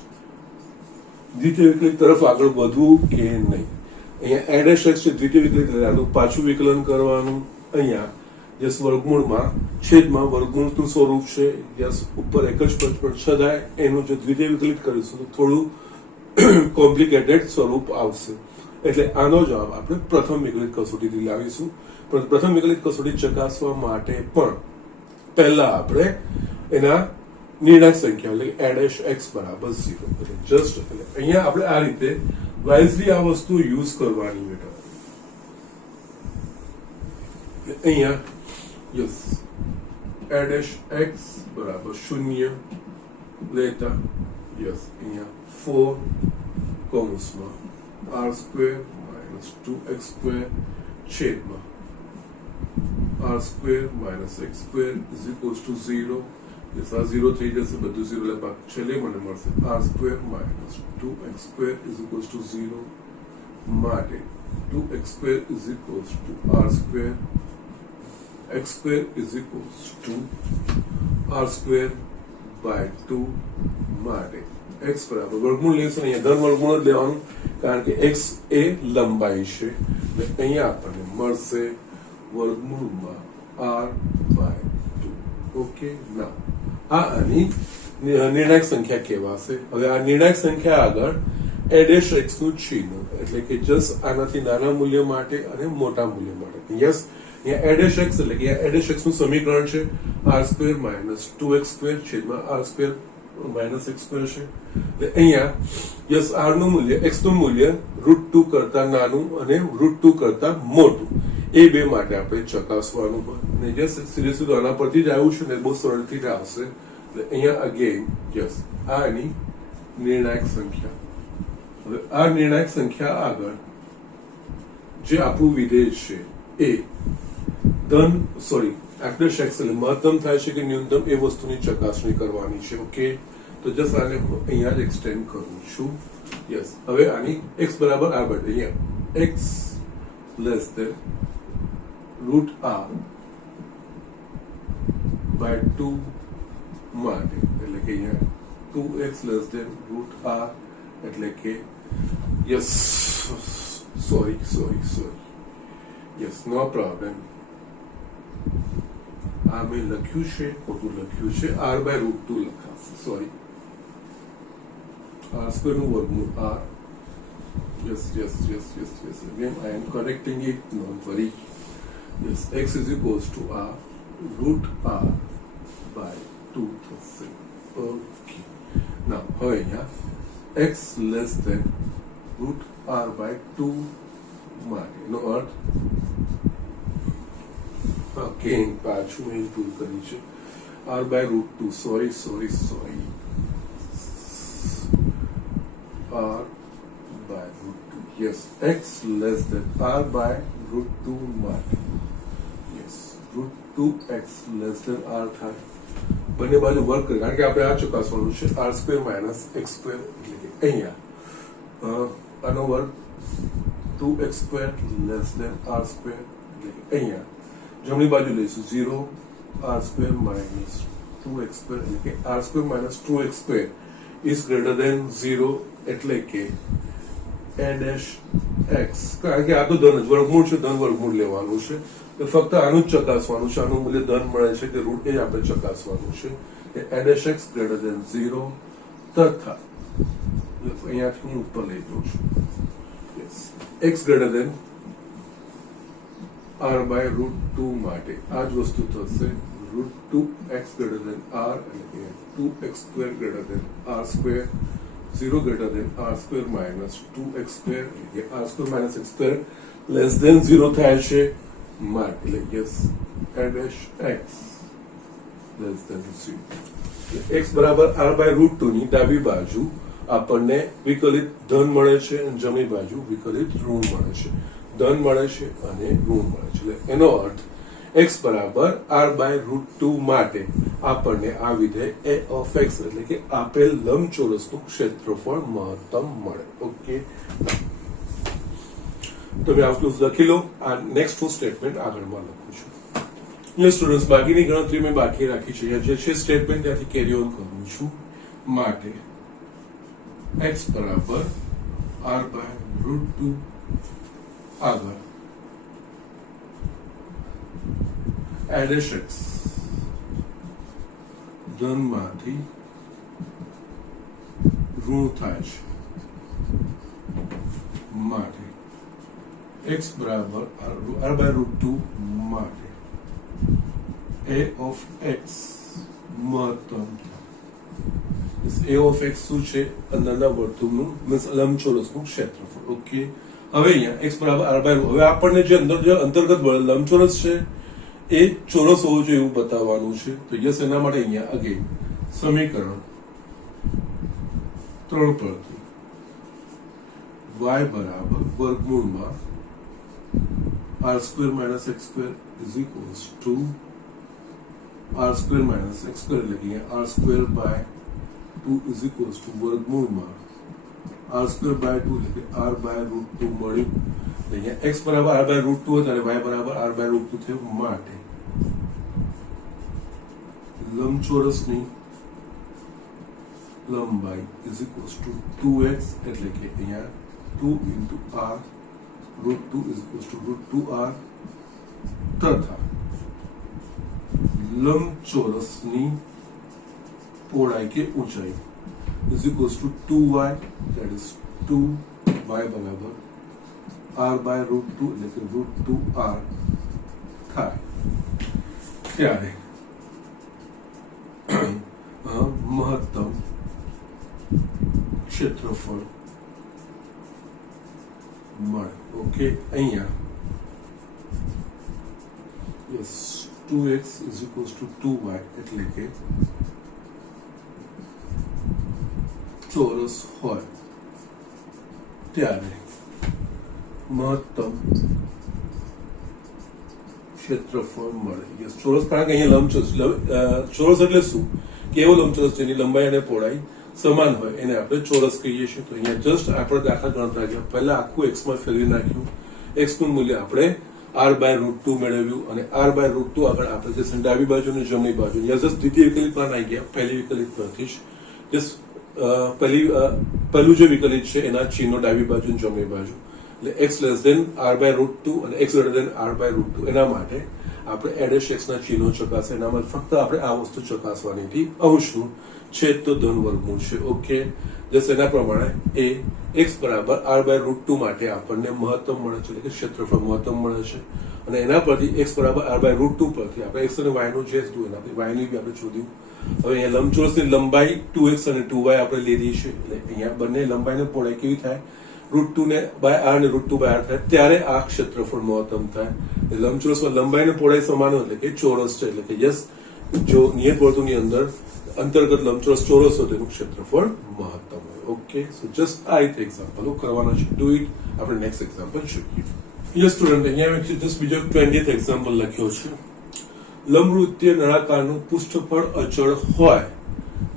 દ્વિતીય વિકલિત તરફ આગળ વધવું કે નહીં. અહીંયા a dash x છે દ્વિતીય વિકલિત એટલે આનું પાછું વિકલન કરવાનું. અહીંયા જસ વર્ગમૂળમાં છેદમાં વર્ગમૂળનું સ્વરૂપ છે જસ ઉપર એક જ પદ પર છેદાય એનું જો દ્વિતીય વિકલિત કરીશું તો થોડું કોમ્પ્લિકેટેડ સ્વરૂપ આવશે. એટલે આનો જવાબ આપણે પ્રથમ વિકલિત કસોટીથી લાવીશું. પણ પ્રથમ વિકલિત કસોટી ચકાસવા માટે પણ પહેલા આપણે એના નિર્ણાયક સંખ્યા એટલે a dash x બરાબર 0 એટલે જસ્ટ એટલે અહીંયા આપણે આ રીતે વાઇઝલી આ વસ્તુ યુઝ કરવાની બેટા. અહીંયા યસ a dash x બરાબર 0 લેતા યસ અહીંયા 4 કૌંસમાં r² minus 2x square છેદમાં r² minus x square is equals to 0. Yes, આ 0 થઈ જશે, બધું 0 એટલે છેલ્લે મને મળશે r² minus 2x square is equals to 0 માટે 2x square is equals to r², x square is equals to r² by 2 માટે x બરાબર વર્ગમૂળ લેશું, અહીંયા ધન વર્ગમૂળ જ લેવાનું કારણ કે x એ લંબાઈ છે એટલે અહીંયા આપણને મળશે વર્ગમૂળમાં r by 2. ઓકે, ના આ આની નિર્ણાયક સંખ્યા કહેવાશે. હવે આ નિર્ણાયક સંખ્યા આગળ a dash x નું ચિહ્ન એટલે કે જસ્ટ આનાથી નાના મૂલ્ય માટે અને મોટા મૂલ્ય માટે. યસ, અહીંયા a dash x એટલે કે a dash x નું સમીકરણ છે r² minus 2x square છેદમાં r² minus x square છે. એટલે અહીંયા યસ r નું મૂલ્ય x નું મૂલ્ય √2 કરતા નાનું અને √2 કરતા મોટું એ બે માટે આપણે ચકાસવાનું હોય અને યસ સીધે આના પરથી જ આવ્યું છે ને બહુ સરળથી જ આવશે. એટલે અહીંયા અગેન યસ આ એની નિર્ણાયક સંખ્યા. હવે આ નિર્ણાયક સંખ્યા આગળ જે આપણું વિધેય છે એ ધન f dash x એટલે મહત્તમ થાય છે કે ન્યૂનતમ એ વસ્તુની ચકાસણી કરવાની છે. ઓકે, તો જસ્ટ આને અહીંયા જ એક્સટેન્ડ કરું છું. યસ, હવે આની x બરાબર આ બદલે અહીંયા x less than √r by 2 માટે એટલે કે અહીંયા 2x લેસ ધેન √r એટલે કે yes sorry yes no problem. આ મેં લખ્યું છે, ખોટું લખ્યું છે, r by √2 લખાશે, સોરી r² નું વર્ગમૂળ r. Yes again I am correcting it, don't worry. Yes, x is equals to r √r by 2 થશે. ઓકે, now હવે અહીંયા x less than √r by 2 માટે એનો અર્થ again પાછું મેં ભૂલ કરી છે r by √2 sorry r by √2. yes, x less than r by √2 માટે yes √2x less than r થાય. બંને બાજુ વર્ક કરે કારણ કે આપણે આ ચકાસવાનું છે r² minus x square એટલે કે અહીંયા આનો વર્ગ 2x² less than r² એટલે કે અહીંયા જમણી બાજુ લઈશું 0 r² minus 2x² એટલે કે r² minus 2x² is greater than 0 એટલે કે a dash x કારણ કે આ તો ધન જ વર્ગમૂળ છે, ધન વર્ગમૂળ લેવાનું છે તો ફક્ત આનું જ ચકાસવાનું છે, આનું મૂલ્ય ધન મળે છે કે √, એ આપણે ચકાસવાનું છે કે a dash x greater than 0 તથા અહીંયાથી હું ઉપર લઈ જઉં છું yes x greater than r by √2 માટે આ જ વસ્તુ થશે √2x greater than r એટલે કે 2x² greater than r², 0 greater than r² minus 2x² એટલે કે r² minus x² less than 0 થાય છે માટે એટલે yes a dash x less than 0. x બરાબર r by √2 ની ડાબી બાજુ આપણને વિકલિત ધન મળે છે અને જમણી બાજુ વિકલિત ઋણ મળે છે, ધન મળે છે અને ઋણ મળે છે. એટલે એનો અર્થ x બરાબર r by √2 માટે આપણને આ વિધેય a of x એટલે કે આપેલ લંબચોરસનું ક્ષેત્રફળ મહત્તમ મળે. ઓકે, તમે આટલું લખી લો. આ નેક્સ્ટ હું સ્ટેટમેન્ટ આગળમાં લખું છું. અહીંયા સ્ટુડન્ટ્સ બાકીની ગણતરી મેં બાકી રાખી છે, જે છે સ્ટેટમેન્ટ ત્યાંથી કેરી ઓન કરું છું. માટે x બરાબર r by √2 આગળ a dash x ધનમાંથી ઋણ થાય છે માટે x બરાબર r by √2 માટે a of x મહત્તમ. a of x શું છે? અંદરના વર્તુળનું મીન્સ લંબચોરસનું ક્ષેત્રફળ. ઓકે, હવે અહીંયા x બરાબર r by હવે આપણને જે અંતર્ગત લંબચોરસ છે એ ચોરસ હોવું જોઈએ એવું બતાવવાનું છે. તો યસ, એના માટે અહીંયા અગેન સમીકરણ 3 પરથી y બરાબર વર્ગમૂળમાં r² - x² is equals to r² - x² એટલે કે r²/2 is equals to વર્ગમૂળમાં r²/2 એટલે કે r/√2 મળ્યું. અહીંયા x બરાબર r/√2 હોય ત્યારે y બરાબર r/√2 થયું. માટે લંબચોરસની લંબાઈ is equals to 2x એટલે કે અહીંયા 2 into r√2 is equals to √2r તથા લંબચોરસની પહોળાઈ કે ઊંચાઈ is equals to 2y, that is 2y બરાબર r/√2 એટલે કે √2r થાય. ત્યારે મહત્તમ ક્ષેત્રફળ મળે. ઓકે, અહીંયા yes 2x is equals to 2y એટલે કે ચોરસ હોય ત્યારે મહત્તમ ક્ષેત્રફળ મળે. યસ, ચોરસ, કારણ કે અહીંયા ચોરસ એટલે શું? કે એવો લંબચોરસ જેની લંબાઈ અને પહોળાઈ સમાન હોય એને આપણે ચોરસ કહીએ છીએ. તો અહીંયા જસ્ટ આપણે દાખલા ગણતરા કર્યા. પહેલા આખું x માં ફેરવી નાખ્યું. x નું મૂલ્ય આપણે r/√2 મેળવ્યું અને r/√2 આગળ આપણે જશે ડાબી બાજુ અને જમણી બાજુ. જસ્ટ દ્વિતીય વિકલિતમાં આવી ગયા. પહેલી વિકલિત પરથી જ જસ્ટ પહેલું જે વિકલિત છે એના ચિહ્નો ડાબી બાજુ અને જમણી બાજુ. એટલે x લેસ ધેન r/√2 અને x ગ્રેટર ધેન r/√2. એના માટે આપણે એડેશ x ના ચિહ્નો ચકાસે. એનામાં ફક્ત આપણે આ વસ્તુ ચકાસવાની હતી. અંશનું છેદ તો ધન વર્ગમૂળ છે. ઓકે, જસ એના પ્રમાણે એ x બરાબર r/√2 માટે આપણને મહત્તમ મળે છે, એટલે કે ક્ષેત્રફળ મહત્તમ મળે છે. અને એના પરથી x બરાબર r/√2 પરથી આપણે x અને y નું જે હતું એના y ની બી આપણે શોધ્યું. હવે અહીંયા લંબચોરસની લંબાઈ 2x અને 2y આપણે લીધી છે. એટલે અહીંયા બંને લંબાઈની પહોળાઈ કેવી થાય? √2 ને બાય r ને √2 બાય r થાય ત્યારે આ ક્ષેત્રફળ મહત્તમ થાય. લંબચોરસમાં લંબાઈ ને પહોળાઈ સમાન હોય એટલે કે ચોરસ છે. એટલે કે યસ, જો નિયત વર્તુળની અંદર અંતર્ગત લંબચોરસ ચોરસ હોય તેનું ક્ષેત્રફળ મહત્તમ હોય. ઓકે, સો જસ્ટ આ રીતે એક્ઝામ્પલ કરવાના છે. Do it. આપણે નેક્સ્ટ એક્ઝામ્પલ જોઈએ. યસ સ્ટુડન્ટ, અહીંયા મેં જસ્ટ બીજો 20th એક્ઝામ્પલ લખ્યો છે. લંબવૃત્તીય નળાકારનું પૃષ્ઠફળ અચળ હોય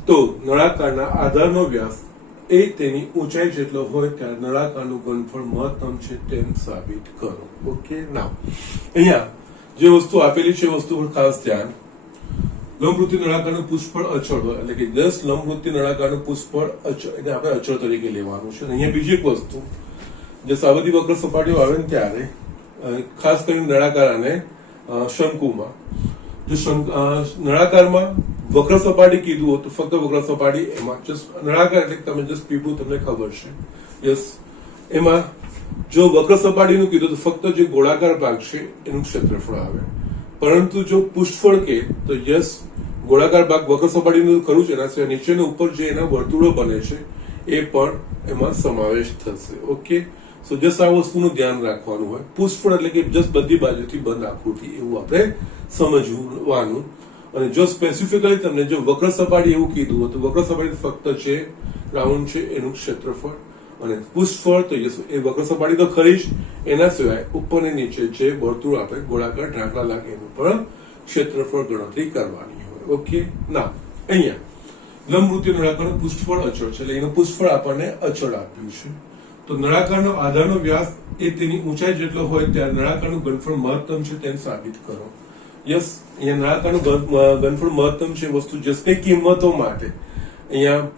તો નળાકારના આધારનો વ્યાસ એ તેની ઊંચાઈ જેટલો હોય ત્યારે નળાકારનું ઘનફળ મહત્તમ છે તેમ સાબિત કરો. ઓકે, નાવ અહીંયા જે વસ્તુ આપેલી છે વસ્તુ પર ખાસ ધ્યાન. લંબવૃત્તીય નળાકારનું પૃષ્ઠફળ અચળ હોય એટલે કે 10 લંબવૃત્તીય નળાકારનું પૃષ્ઠફળ અચળ, એટલે આપણે અચળ તરીકે લેવાનું છે. અહીંયા બીજી એક વસ્તુ, જે સાબદી વક્ર સપાટીઓ આવે ને ત્યારે ખાસ કરીને નળાકાર અને શંકુમાં, જો નળાકારમાં વક્ર સપાટી કીધું હોય તો ફક્ત વક્ર સપાટી, એમાં જસ્ટ નળાકાર એટલે તમે જસ્ટ પીપું તમને ખબર છે. યસ, એમાં જો વક્ર સપાટીનું કીધું તો ફક્ત જે ગોળાકાર ભાગ છે એનું ક્ષેત્રફળ આવે. પરંતુ જો પૃષ્ઠફળ કે તો યસ, ગોળાકાર ભાગ વક્ર સપાટીનું ખરું છે, એના સિવાય નીચેનો ઉપર જે એના વર્તુળો બને છે એ પણ એમાં સમાવેશ થશે. ઓકે, સો જસ્ટ આ વસ્તુનું ધ્યાન રાખવાનું હોય. પૃષ્ઠફળ એટલે કે જસ્ટ બધી બાજુથી બંધ આકૃતિ એવું આપણે સમજવાનું. અને જો સ્પેસિફિકલી તમને જો વક્ર સપાટી એવું કીધું હોય તો વક્ર સપાટી ફક્ત છે રાઉન્ડ છે એનું ક્ષેત્રફળ, અને પૃષ્ઠફળ તો એ વક્ર સપાટી તો ખરી જ, એના સિવાય ઉપર ને નીચે જે વર્તુળ આપણે ગોળાકાર ઢાંકલા લાગે એનું પણ ક્ષેત્રફળ ગણતરી કરવાની હોય. ઓકે, ના અહીંયા લંબવૃત્તીય નળાકારનું પૃષ્ઠફળ અચળ છે એટલે એનું પૃષ્ઠફળ આપણને અચળ આપ્યું છે. તો નળાકારનો આધારનો વ્યાસ એ તેની ઊંચાઈ જેટલો હોય ત્યારે નળાકારનું ઘનફળ મહત્તમ છે તેમ સાબિત કરો. યસ, અહીંયા નળાકારનું ઘનફળ મહત્તમ છે વસ્તુ જસ્ટની કિંમતો માટે. અહીંયા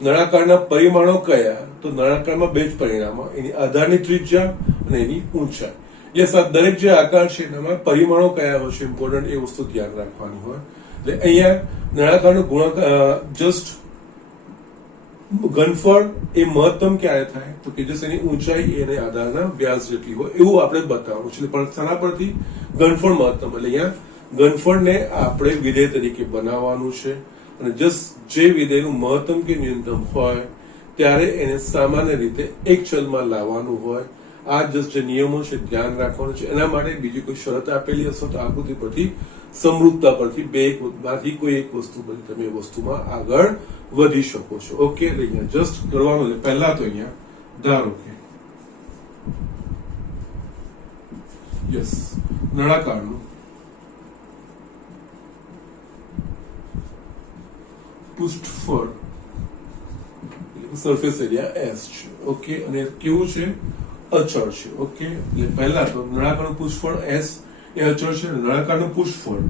નળાકારના પરિમાણો કયા? તો નળાકારમાં બે જ પરિમાણો, એની આધારની ત્રિજ્યા અને એની ઊંચાઈ. યસ, આ દરેક જે આકાર છે એનામાં પરિમાણો કયા હોય છે ઇમ્પોર્ટન્ટ, એ વસ્તુ ધ્યાન રાખવાની હોય. એટલે અહીંયા નળાકારનું ગુણાકાર જસ્ટ ઘનફળ એ મહત્તમ ક્યારે થાય તો કે જસ્ટ એની ઊંચાઈ એને આધારના વ્યાસ જેટલી હોય એવું આપણે બતાવવાનું છે. પણ શાના પરથી? ઘનફળ મહત્તમ. એટલે અહીંયા ઘનફળને આપણે વિધેય તરીકે બનાવવાનું છે અને જસ્ટ જે વિધેયનું મહત્તમ કે ન્યૂનતમ હોય ત્યારે એને સામાન્ય રીતે એક ચલમાં લાવવાનું હોય આ જસ્ટ જે નિયમો છે ધ્યાન રાખવાનું છે. એના માટે બીજી કોઈ શરત આપેલી હશે તો આકૃતિ પરથી સમૃદ્ધતા પરથી માંથી કોઈ એક વસ્તુ બધી તમે એ વસ્તુમાં આગળ વધી શકો છો. ઓકે, અહીંયા જસ્ટ કરવાનું છે. પહેલા તો અહીંયા ધારો કે યસ નળાકારનું પૃષ્ઠફળ સરફેસ એરિયા એસ છે. ઓકે, અને કેવું છે? અચળ છે. ઓકે, એટલે પહેલા તો નળાકારનું પૃષ્ઠફળ એસ એ અચળ છે. નળાકારનું પૃષ્ઠફળ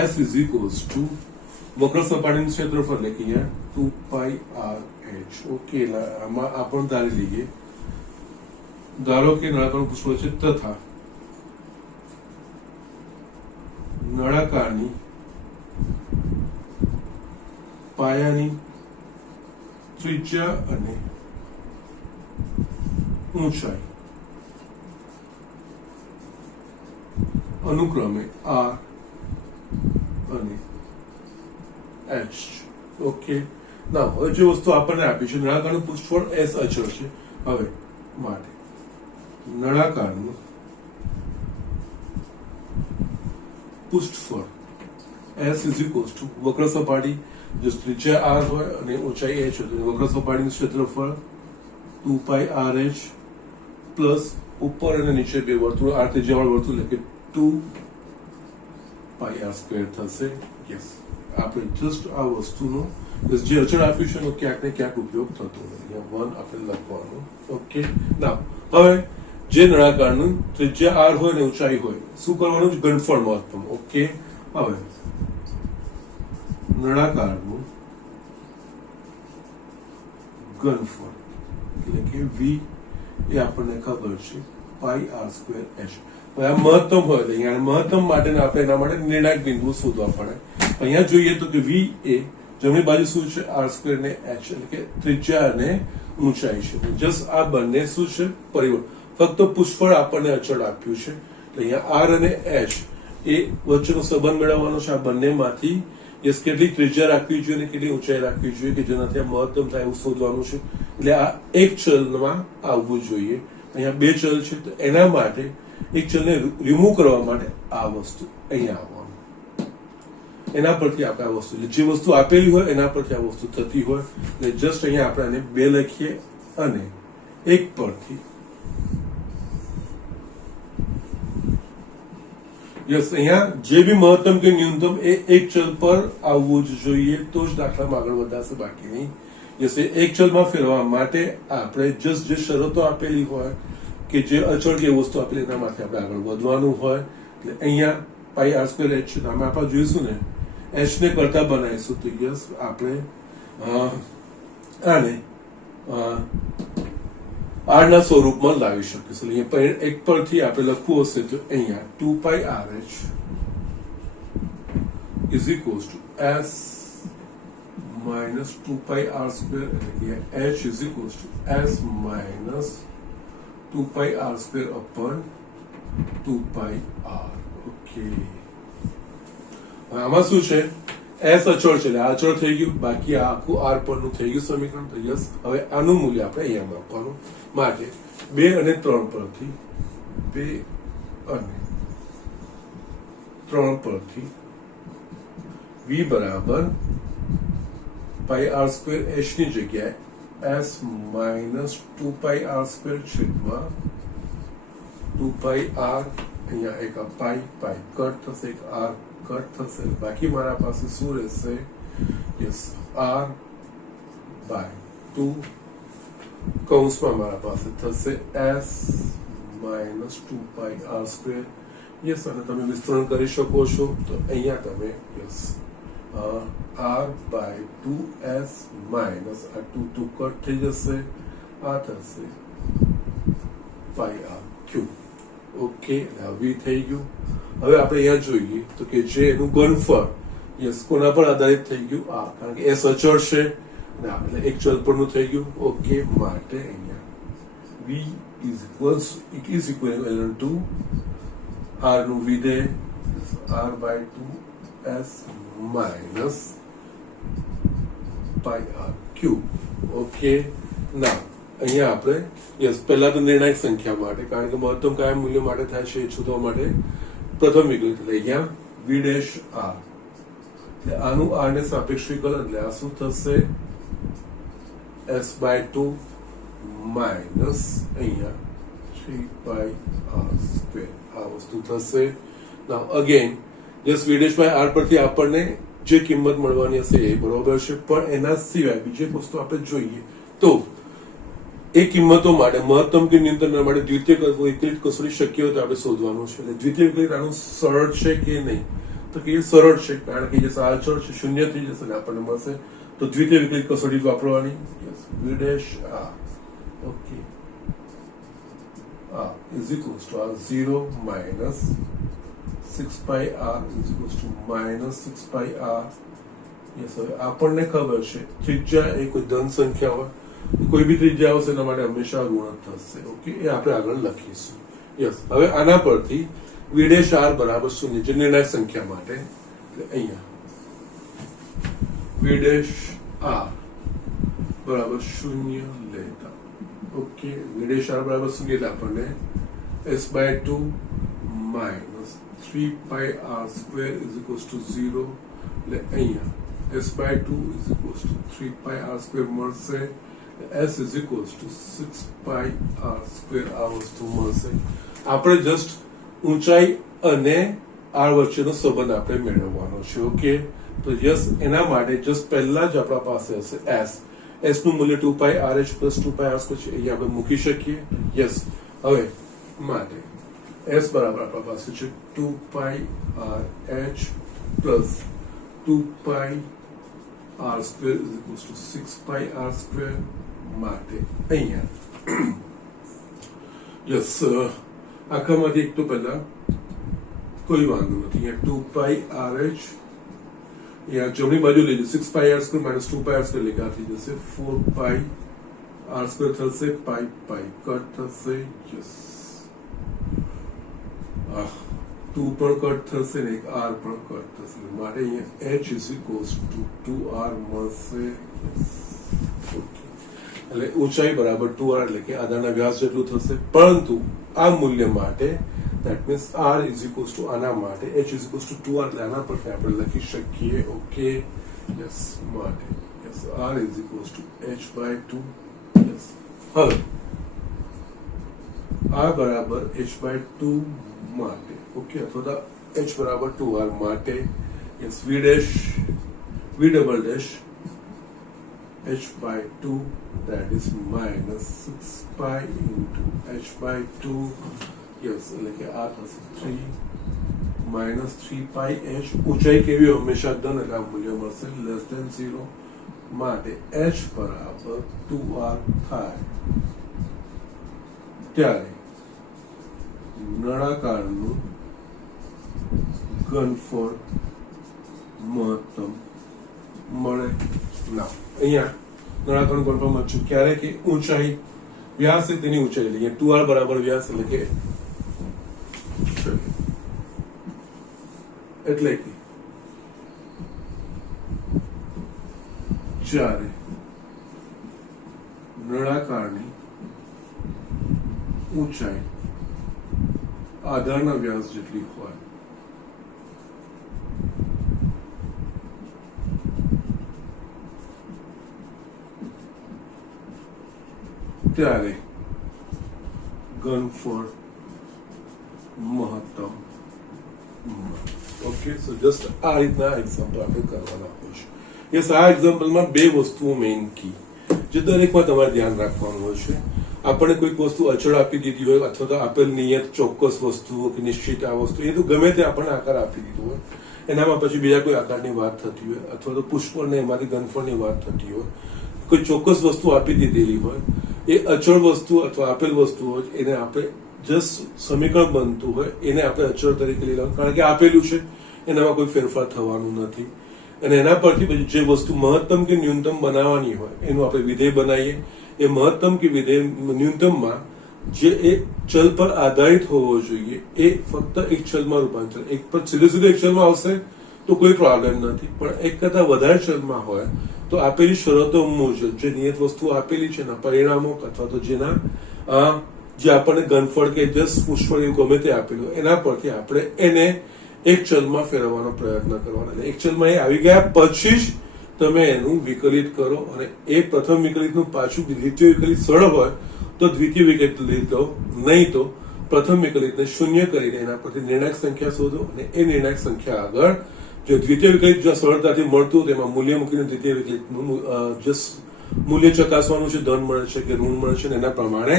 એસ ઇઝ ઇક્વલ્સ ટુ વક્ર સપાટીનું ક્ષેત્રફળ એટલે કે અહીંયા 2πr_h. ઓકે, એટલે આમાં આ પણ ધારી લઈએ. ધારો કે નળાકારનું પૃષ્ઠફળ છે તથા નળાકારની પાયાની ત્રિજ્યા અને ઊંચાઈ અનુક્રમે r અને h. ઓકે, ના હવે જે વસ્તુ આપણને આપી છે નળાકારનું પૃષ્ઠફળ s અચળ છે. હવે માટે નળાકારનું પૃષ્ઠફળ s ઇઝ ઇક્વલ્સ ટુ વક્ર સપાટી જો ત્રિજ્યા r હોય અને ઊંચાઈ h હોય તો વક્ર સપાટીનું ક્ષેત્રફળ 2πr_h પ્લસ ઉપર અને નીચે બે વર્તુળ r ત્રિજ્યાવાળું વર્તુળ એટલે કે 2πr² થશે. યસ, આપણે જસ્ટ આ વસ્તુનો જે અચળ આપ્યું છે એનો ક્યાંક ને ક્યાંક ઉપયોગ થતો હોય. અહીંયા 1 આપણે લખવાનું. ઓકે, ના હવે જે નળાકારનું ત્રિજ્યા r હોય ને ઊંચાઈ હોય શું કરવાનું છે? ઘનફળ મહત્તમ. ઓકે, હવે નળાકારનું ઘનફળ એટલે કે v એ આપણને ખબર છે πr²h. હવે આ મહત્તમ હોય તો અહીંયા મહત્તમ માટે આપણે એના માટે નિર્ણાયક બિંદુ શોધવા પડે. અહીંયા જોઈએ તો કે v એ જમણી બાજુ શું છે? r² ને h એટલે કે ત્રિજ્યા અને ઊંચાઈ છે. જસ્ટ આ બંને શું છે? પરિબળ. ફક્ત પૃષ્ઠફળ આપણને અચળ આપ્યું છે એટલે અહીંયા r અને h એ વચ્ચેનો સંબંધ મેળવવાનો છે. આ બંનેમાંથી યસ કેટલી ત્રિજ્યા રાખવી જોઈએ અને કેટલી ઊંચાઈ રાખવી જોઈએ કે જેનાથી આ મહત્તમ થાય એવું શોધવાનું છે. એટલે આ એક ચલમાં આવવું જોઈએ. અહીંયા બે ચલ છે તો એના માટે એક ચલને રિમૂવ કરવા માટે આ વસ્તુ અહીંયા આવવાનું. એના પરથી આપણે આ વસ્તુ જે વસ્તુ આપેલી હોય એના પરથી આ વસ્તુ થતી હોય એટલે જસ્ટ અહીંયા આપણે આને 2 લખીએ અને એક પરથી યસ અહીંયા જે બી મહત્તમ કે ન્યૂનતમ એ એક ચલ પર આવવું જ જોઈએ તો જ દાખલામાં આગળ વધાશે, બાકી નહીં. યસ, એક ચલમાં ફેરવા માટે આપણે જસ્ટ જે શરતો આપેલી હોય કે જે અચળ કે વસ્તુ આપેલી એના માટે આપણે આગળ વધવાનું હોય. એટલે અહીંયા πr² h છે આમાં આપણે જોઈશું ને h ને કરતા બનાવીશું તો યસ આપણે આને r ના સ્વરૂપમાં લાવી શકીશું. અહીંયા એક પરથી આપણે લખવું હશે તો અહીંયા 2πr_h is equals to s minus 2πr² એટલે કે h is equals to s minus 2πr² upon 2πr. Okay, આમાં શું છે? s અચળ છે એટલે આ અચળ થઈ ગયું, બાકી આ આખું r પરનું થઈ ગયું સમીકરણ. તો યસ, હવે આનું મૂલ્ય આપણે અહીંયા આપવાનું માટે 2 અને 3 પરથી 2 અને 3 પરથી v બરાબર πr²h ની જગ્યાએ s minus 2πr² છેદમાં 2πr. અહીંયા એક પાઈ કટ થશે, એક r કટ થશે, બાકી મારા પાસે શું રહેશે? યસ, r/2 કૌંસમાં મારા પાસે થશે s minus 2πr². યસ, અને તમે વિસ્તરણ કરી શકો છો તો અહીંયા તમે યસ r/2s minus આ 2 કટ થઈ જશે, આ થશે πr³. ઓકે, v થઈ ગયું. હવે આપણે અહીંયા જોઈએ તો કે જે એનું ઘનફળ યસ કોના પર આધારિત થઈ ગયું? આ, કારણ કે s અચળ છે અને આપણે એક ચલ પરનું થઈ ગયું. ઓકે, માટે અહીંયા v is equivalent to r નું વિધેય r/2s minus પાઈ આર ક્યુબ. ઓકે, ના અહીંયા આપણે યસ પહેલા તો નિર્ણાયક સંખ્યા માટે, કારણ કે મહત્તમ કયા મૂલ્ય માટે થાય છે એ શોધવા માટે પ્રથમ વિકલ્પ એટલે અહીંયા વી ડેશ આર, એટલે આનું આર ને સાપેક્ષ વિકલન, એટલે આ શું થશે s/2 માઇનસ અહીંયા 3πr², આ વસ્તુ થશે. Now again just V dash by R પરથી આપણને જે કિંમત મળવાની હશે એ બરોબર છે, પણ એના સિવાય બીજી વસ્તુ આપણે જોઈએ તો એ કિંમતો માટે મહત્તમ કે ન્યૂનતમ માટે દ્વિતીય વિકલિત કસોટી શક્ય હોય તો આપણે શોધવાનું છે. એટલે દ્વિતીય વિકલિત આનું સરળ છે કે નહીં, તો કે એ સરળ છે, કારણ કે જે અચળ છે શૂન્ય થઈ જશે અને આપણને મળશે. તો દ્વિતીય વિકલિત કસોટી વાપરવાની વી ડેશ આર, ઓકે, આ ઇઝ ઇક્વલ્સ ટુ આ 0 minus 6πr is equals two minus 6πr. Yes, હવે આપણને ખબર છે ત્રિજ્યા એ કોઈ ધન સંખ્યા હોય, કોઈ બી ત્રિજ્યા આવશે એના માટે હંમેશા ગુણક થશે. ઓકે, એ આપણે આગળ લખીશું. યસ, હવે આના પરથી વી ડેશ આર બરાબર શૂન્ય, જે નિર્ણાયક સંખ્યા માટે, અહીંયા વી ડેશ આર બરાબર શૂન્ય લેતા, ઓકે, વી ડેશ આર બરાબર શૂન્ય એટલે આપણને s/2 minus 3πr² is equals two 0, એટલે અહીંયા s/2 is equals two 3πr² મળશે. s is equals two 6πr², આ વસ્તુ મળશે. આપણે જસ્ટ ઊંચાઈ અને r વચ્ચેનો સંબંધ આપણે મેળવવાનો છે. ઓકે, તો યસ, એના માટે જસ્ટ પહેલા જ આપણા પાસે હશે s નું મૂલ્ય 2πrh પ્લસ 2πr² છે, અહીંયા આપણે મૂકી શકીએ. યસ, હવે માટે s બરાબર આપણા પાસે છે 2πrh plus 2πr² is equals two 6πr². માટે અહીંયા યસ, આખામાંથી એક તો પહેલા કોઈ વાંધો નથી, અહીંયા 2πrh, અહીંયા જમણી બાજુ લઈ જશે 6πr² માઇનસ 2πr² લેખા થઈ જશે 4πr² થશે, પાઈ કટ થશે. યસ, 2 પણ કટ થશે ને એક r પણ કટ થશે, માટે અહીંયા h is equals two 2r મળશે. એટલે ઊંચાઈ બરાબર 2r, એટલે કે આધારના વ્યાસ જેટલું થશે, પરંતુ આ મૂલ્ય માટે that means r is equals to આના માટે h is equals to 2r, એટલે આના પરથી આપણે લખી શકીએ. ઓકે, યસ, માટે yes r is equals to h/2. Yes, હવે r બરાબર h/2 માટે, ઓકે, અથવા તો h બરાબર 2r માટે yes v double dash h/2, that is minus 6π into h/2. Yes, એટલે કે આ થશે 3 માઇનસ 3πh. ઊંચાઈ કેવી હંમેશા ધન, એટલે આ મૂલ્ય મળશે લેસ ધેન 0, માટે h બરાબર 2r થાય. ત્યારે નળાકારનું ઘનફળ મહત્તમ મળે. ના, અહીંયા નળાકારનું ઘનફળ મળશું ક્યારે કે ઊંચાઈ વ્યાસ છે તેની ઊંચાઈ, એટલે 2r બરાબર વ્યાસ, એટલે કે જ્યારે નળાકારની ઊંચાઈ આધારના વ્યાસ જેટલી હોય ત્યારે ઘનફળ મહત્તમ. ઓકે, સો જસ્ટ આ રીતના એક્ઝામ્પલ આપણે કરવાના હોય છે. યસ, આ એક્ઝામ્પલમાં બે વસ્તુઓ મેઇન કી જે દરેકમાં તમારે ધ્યાન રાખવાનું હોય છે. આપણને કોઈક વસ્તુ અચળ આપી દીધી હોય, અથવા તો આપેલ નિયત ચોક્કસ વસ્તુઓ કે નિશ્ચિત આ વસ્તુ, એ તો ગમે તે આપણને આકાર આપી દીધો હોય, એનામાં પછી બીજા કોઈ આકારની વાત થતી હોય, અથવા તો પુષ્પળને એમાંથી ઘનફળની વાત થતી હોય, કોઈ ચોક્કસ વસ્તુ આપી દીધેલી હોય, એ અચળ વસ્તુ અથવા આપેલ વસ્તુ હોય, એને આપણે જસ્ટ સમીકરણ બનતું હોય એને આપણે અચળ તરીકે લઈ લેવાનું, કારણ કે આપેલું છે, એનામાં કોઈ ફેરફાર થવાનું નથી. અને એના પરથી પછી જે વસ્તુ મહત્તમ કે ન્યૂનતમ બનાવવાની હોય એનું આપણે વિધેય બનાવીએ. એ મહત્તમ કે વિધેય ન્યૂનતમમાં જે એક ચલ પર આધારિત હોવો જોઈએ એ ફક્ત એક ચલમાં રૂપાંતર, એક પર સીધે એક ચલમાં આવશે તો કોઈ પ્રોબ્લેમ નથી, પણ એક કરતા વધારે ચલમાં હોય તો આપેલી શરતો મુજબ જે નિયત વસ્તુ આપેલી છે એના પરિણામો અથવા તો જેના જે આપણને ઘનફળ કે જસ્ટ પુષ્ફળ એવું ગમે તે આપેલું એના પરથી આપણે એને એક ચલમાં ફેરવવાનો પ્રયત્ન કરવાનો. એક ચલમાં એ આવી ગયા પછી જ તમે એનું વિકલિત કરો, અને એ પ્રથમ વિકલિતનું પાછું દ્વિતીય વિકલિત સરળ હોય તો દ્વિતીય વિકલિત લીધો, નહીં તો પ્રથમ વિકલિતને શૂન્ય કરીને એના પરથી નિર્ણાયક સંખ્યા શોધો, અને એ નિર્ણાયક સંખ્યા આગળ જો દ્વિતીય વિકલિત જો સરળતાથી મળતું તેમાં મૂલ્ય મૂકીને દ્વિતીય વિકલિતનું મૂલ્ય ચકાસવાનું છે, ધન મળે છે કે ઋણ મળે છે, એના પ્રમાણે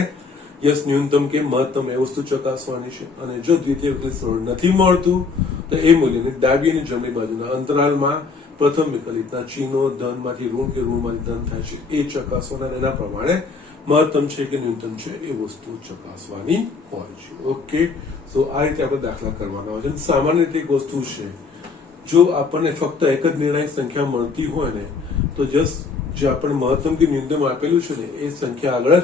યસ ન્યૂનતમ કે મહત્તમ એ વસ્તુ ચકાસવાની છે. અને જો દ્વિતીય વિકલિત સરળ નથી મળતું તો એ મૂલ્યને ડાબી અને જમણી બાજુના અંતરાલમાં પ્રથમ વિકલિતના ચિહ્નો ધનમાંથી ઋણ કે ઋણમાંથી ધન થાય છે એ ચકાસવાના, એના પ્રમાણે મહત્તમ છે કે ન્યૂનતમ છે એ વસ્તુ ચકાસવાની હોય છે. ઓકે, સો આ રીતે આપણે દાખલા કરવાના હોય છે. સામાન્ય રીતે એક વસ્તુ છે, જો આપણને ફક્ત એક જ નિર્ણાયક સંખ્યા મળતી હોય ને તો જસ્ટ જે આપણને મહત્તમ કે ન્યૂનતમ આપેલું છે ને એ સંખ્યા આગળ જ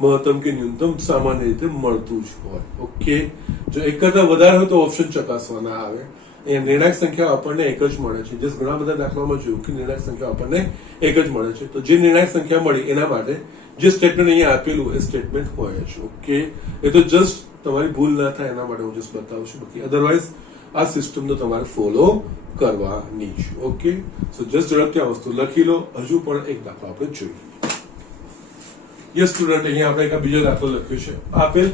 મહત્તમ કે ન્યૂનતમ સામાન્ય રીતે મળતું જ હોય. ઓકે, જો એક કરતા વધારે હોય તો ઓપ્શન ચકાસવાના આવે. એ નિર્ણાયક સંખ્યા આપણને એક જ મળે છે. જસ્ટ ઘણા બધા દાખલામાં જોયું કે નિર્ણાયક સંખ્યા આપણને એક જ મળે છે, તો જે નિર્ણાયક સંખ્યા મળી એના માટે જે સ્ટેટમેન્ટ અહીંયા આપેલું એ સ્ટેટમેન્ટ હોય છે. ઓકે, એ તો જસ્ટ તમારી ભૂલ ના થાય એના માટે હું જસ્ટ બતાવું છું, બાકી અધરવાઇઝ આ સિસ્ટમ તો તમારે ફોલો કરવાની છે. ઓકે, સો જસ્ટ ઝડપથી આ વસ્તુ લખી લો. હજુ પણ એક દાખલો આપણે જોઈએ. યસ સ્ટુડન્ટ, અહીંયા આપણે એક બીજો દાખલો લખ્યો છે. આપેલ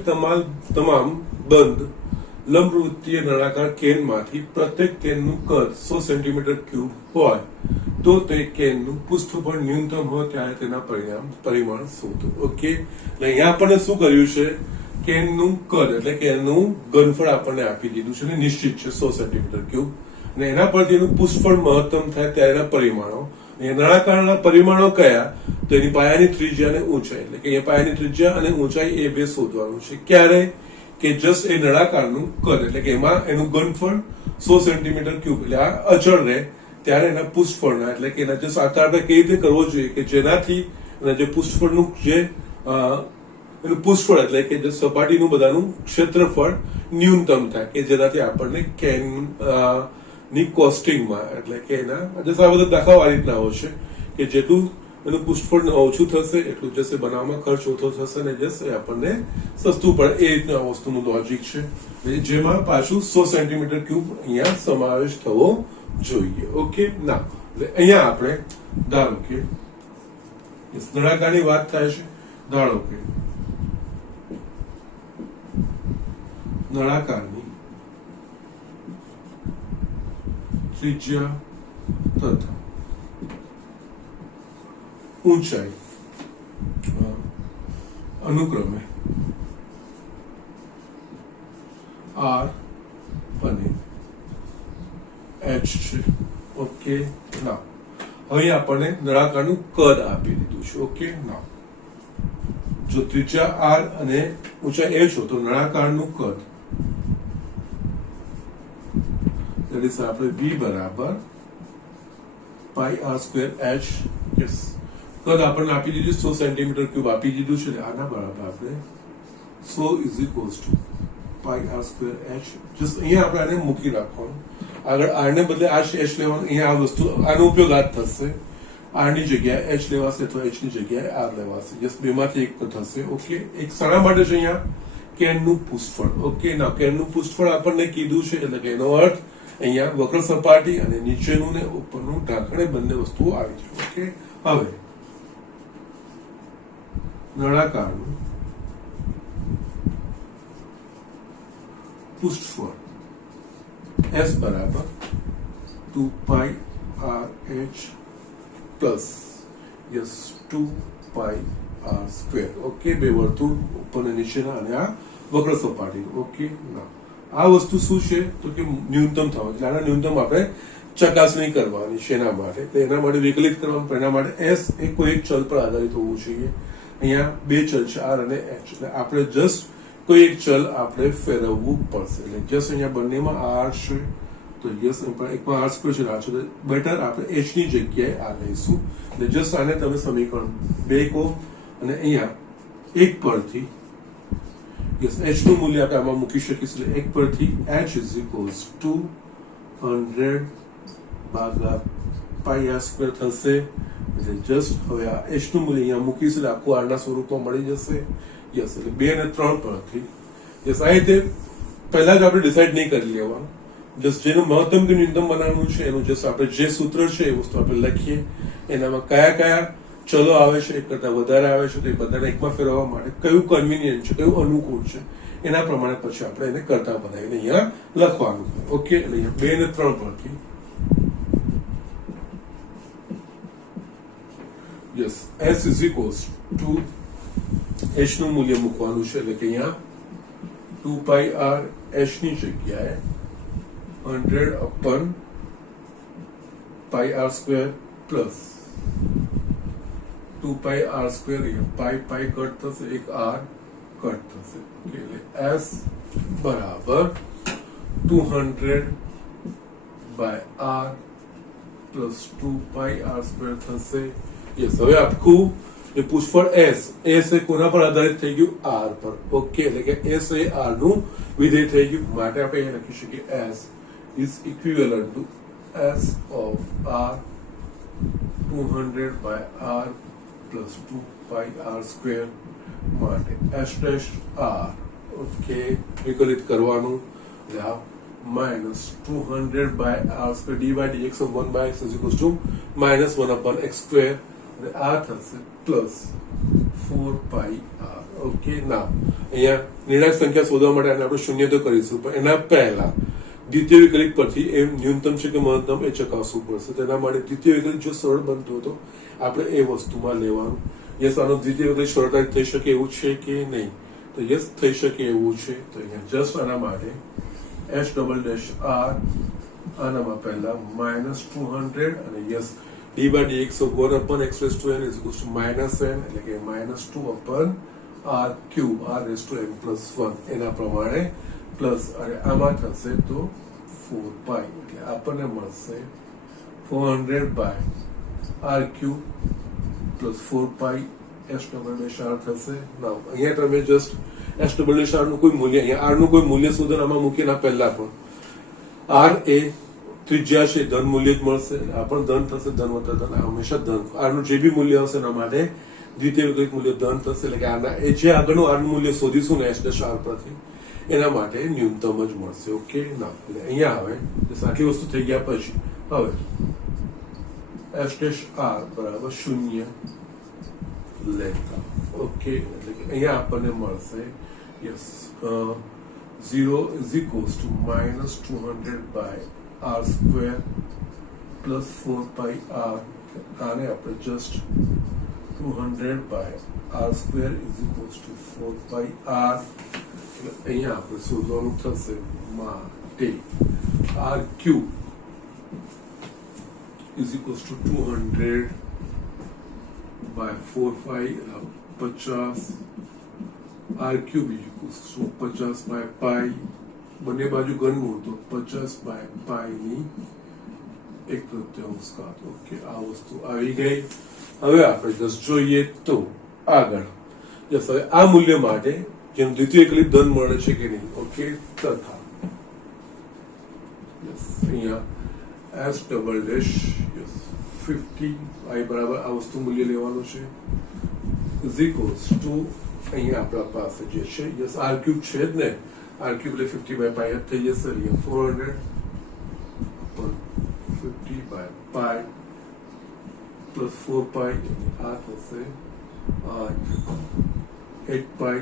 તમામ બંધ લંબવૃત્તીય નળાકાર કેનમાંથી પ્રત્યેક કેનનું કદ 100 સેન્ટીમીટર ક્યુબ હોય તો તે કેનનું પૃષ્ઠફળ ન્યૂનતમ હોય ત્યારે તેના પરિમાણ શોધો. ઓકે, એટલે અહીંયા આપણને શું કર્યું છે, કેનનું કદ એટલે કે એનું ઘનફળ આપણને આપી દીધું છે અને નિશ્ચિત છે 100 સેન્ટીમીટર ક્યુબ, અને એના પરથી એનું પૃષ્ઠફળ મહત્તમ થાય ત્યારેના પરિમાણો. નળાકારના પરિમાણો કયા, તો એની પાયાની ત્રિજ્યા અને ઊંચાઈ, એટલે કે એ પાયાની ત્રિજ્યા અને ઊંચાઈ એ બે શોધવાનું છે. ક્યારે કે જસ્ટ એ નળાકારનું કદ એટલે કે એમાં એનું ઘનફળ 100 સેન્ટીમીટર ક્યુબ એટલે આ અચળ રહે ત્યારે એના પૃષ્ઠફળના એટલે કે એના જે આકાર આપણે કેવી રીતે કરવો જોઈએ કે જેનાથી એના જે પૃષ્ઠફળનું જે એનું પૃષ્ઠફળ એટલે કે જે સપાટીનું બધાનું ક્ષેત્રફળ ન્યૂનતમ થાય કે જેનાથી આપણને કેન ની કોસ્ટિંગમાં એટલે કે એના આ બધા દાખલાઓ આ રીતના હોય છે કે જેટલું એનું પૃષ્ઠફળ ઓછું થશે એટલું જશે બનાવવામાં ખર્ચ ઓછો થશે અને જશે આપણને સસ્તું પડે. એ રીતના વસ્તુનું લોજિક છે, જેમાં પાછું 100 સેન્ટીમીટર ક્યુબ અહીંયા સમાવેશ થવો જોઈએ. ઓકે, ના એટલે અહીંયા આપણે ધારો કે નળાકારની વાત થાય છે. ધારો કે નળાકારની ત્રિજ્યા તથા ઊંચાઈ અનુક્રમે R અને H છે. ઓકે, ના હવે આપણને નળાકારનું કદ આપી દીધું છે. ઓકે, ના જો ત્રિજ્યા R અને ઊંચાઈ H હોય તો નળાકારનું કદ આપણે V બરાબર પાઈ R સ્ક્વેર H. યસ, કદ આપણને આપી દીધું 100 સેન્ટીમીટર ક્યુબ આપી દીધું છે. આના બરાબર આપણે 100 is equals to pi R square H. Just અહીંયા આપણે આને મૂકી રાખવાનું, આગળ R ને બદલે આ H લેવાનું. અહીંયા આ વસ્તુ આનો ઉપયોગ આ થશે, R ની જગ્યાએ H લેવાશે અથવા H ની જગ્યાએ R લેવાશે. જસ્ટ બેમાંથી એક થશે. ઓકે, એક શાના માટે છે અહીંયા કેનનું પૃષ્ઠફળ. ઓકે, ના કેનનું પૃષ્ઠફળ આપણને કીધું છે એટલે કે એનો અર્થ અહીંયા વક્ર સપાટી અને નીચેનું ને ઉપરનું ઢાંકણ બંને વસ્તુઓ આવી છે. ઓકે, હવે નળાકારનું પૃષ્ઠફળ S બરાબર 2 પાઈ RH પ્લસ યસ 2 પાઈ R સ્ક્વેર. ઓકે, બે વર્તુળ ઉપર અને નીચેના અને આ વક્ર સપાટી. ઓકે, ના આ વસ્તુ શું છે તો કે ન્યૂનતમ થવા એટલે આના ન્યૂનતમ આપણે ચકાસણી કરવાની છે. એના માટે એના માટે વિકલિત કરવાનું, એના માટે S એ કોઈ એક ચલ પર આધારિત હોવું જોઈએ. અહીંયા બે ચલ છે R અને H, એટલે આપણે જસ્ટ કોઈ એક ચલ આપણે ફેરવવું પડશે. એટલે જસ્ટ અહીંયા બંનેમાં R છે તો યસ એકમાં R સ્ક્વેર છે, આ છે બેટર આપણે H ની જગ્યાએ આ લઈશું. એટલે જસ્ટ આને તમે સમીકરણ 2 કહો અને અહીંયા એક પરથી યસ H નું મૂલ્ય આપણે આમાં મૂકી શકીશું. એટલે એક પરથી H ઇઝ ઇક્વલ્સ ટુ 100 ભાગા પાઈ આર સ્ક્વેર થશે એટલે જસ્ટ હવે આ h નું મૂલ્ય અહીંયા મૂકીશું એટલે આખું r ના સ્વરૂપમાં મળી જશે યસ એટલે 2 અને 3 પરથી યસ આ રીતે પહેલા જ આપણે ડિસાઈડ નહીં કરી લેવાનું જસ્ટ જેનું મહત્તમ કે ન્યૂનતમ બનાવવાનું છે એનું જસ્ટ આપણે જે સૂત્ર છે એ વસ્તુ આપણે લખીએ એનામાં કયા કયા ચલો આવે છે એક કરતા વધારે આવે છે તો એ બધાને એકમાં ફેરવવા માટે કયું કન્વિનિયન્ટ છે કયું અનુકૂળ છે એના પ્રમાણે પછી આપણે એને કરતા બનાવીને અહીંયા લખવાનું ઓકે એટલે અહીંયા 2 અને 3 પરથી yes s is equals to h નું મૂલ્ય મૂકવાનું છે એટલે કે અહીંયા 2 પાઈ r h ની જગ્યાએ 100 upon pi r square plus 2 pi r square pi cut થશે એક r કટ થશે ઓકે એટલે s બરાબર 200 by r plus 2 pi r square થશે યસ હવે આખું જે પૂછફળ s એ કોના પર આધારિત થઈ ગયું r પર ઓકે એટલે કે s એ r નું વિધેય થઈ ગયું માટે આપણે અહીંયા લખી શકીએ s is equivalent to s of r 200 by r plus 2 pi r square માટે s dash r ઓકે વિકલિત કરવાનું એટલે આ minus 200 by r square d by dx of 1 by x is equals to minus 1 upon x square એટલે આ થશે plus 4 pi r okay ના અહીંયા નિર્ણાયક સંખ્યા શોધવા માટે આપણે શૂન્ય તો કરીશું પણ એના પહેલા દ્વિતીય વિકલિત પરથી એ ન્યૂનતમ છે કે મહત્તમ એ ચકાસવું પડશે તેના માટે દ્વિતીય વિકલિત જો સરળ બનતો હતો આપણે એ વસ્તુમાં લેવાનું યસ આનો દ્વિતીય વિકલિત સરળતાથી થઈ શકે એવું છે કે નહીં તો યસ થઈ શકે એવું છે તો અહીંયા જસ્ટ આના માટે s ડબલ ડેશ r આનામાં પહેલા -200 અને yes d by dx of 1 upon x raised to n is equals to -n એટલે કે -2 upon r cube r raised to n plus 1 એના પ્રમાણે પ્લસ અને આમાં થશે તો 4 પાઈ એટલે આપણને મળશે 400 by r cube plus 4 pi s double dash r થશે નાઉ અહીંયા તમે just s double dash r નું કોઈ મૂલ્ય અહીંયા r નું કોઈ મૂલ્ય શોધન આમાં મૂકીના પહેલા પણ r એ ત્રિજ્યા છે ધન મૂલ્ય જ મળશે આ પણ ધન થશે ધન વત્તા ધન હંમેશા ધન r નું જે બી મૂલ્ય હશે એના માટે દ્વિતીય વિકલિત મૂલ્ય ધન થશે એટલે કે આના એ જે આગળનું r નું મૂલ્ય શોધીશું ને s ડેશ r પરથી એના માટે ન્યૂનતમ જ મળશે ઓકે ના એટલે અહીંયા હવે આટલી વસ્તુ થઈ ગયા પછી હવે s dash r બરાબર 0 લેતા ઓકે એટલે કે અહીંયા આપણને મળશે yes 0 is equals to -200 by r square plus 4 pi r આને આપણે just 200 by r square is equals to 4 pi r અહીંયા આપણે શોધવાનું થશે માટે r cube is equals to 200 by 4 pi 50 r cube is equals to 50 by pi બંને બાજુ ઘનમૂળ તો 50 by pi ની 1/3 ઘાત ઓકે આ વસ્તુ આવી ગઈ હવે આપણે જસ્ટ જોઈએ તો આગળ જસ્ટ હવે આ મૂલ્ય માટે જેમ દ્વિતીય વિકલિત ધન મળે છે કે નહીં ઓકે તથા યસ અહીંયા s double dash yes 50 i બરાબર આ વસ્તુ મૂલ્ય લેવાનું છે is equals to અહીંયા આપણા પાસે જે છે યસ r ક્યુબ છે જ ને r ક્યુબ એટલે 50 by pi થઈ જશે અહીંયા 400 upon 50 by pi plus 4 pi આ થશે 8 pi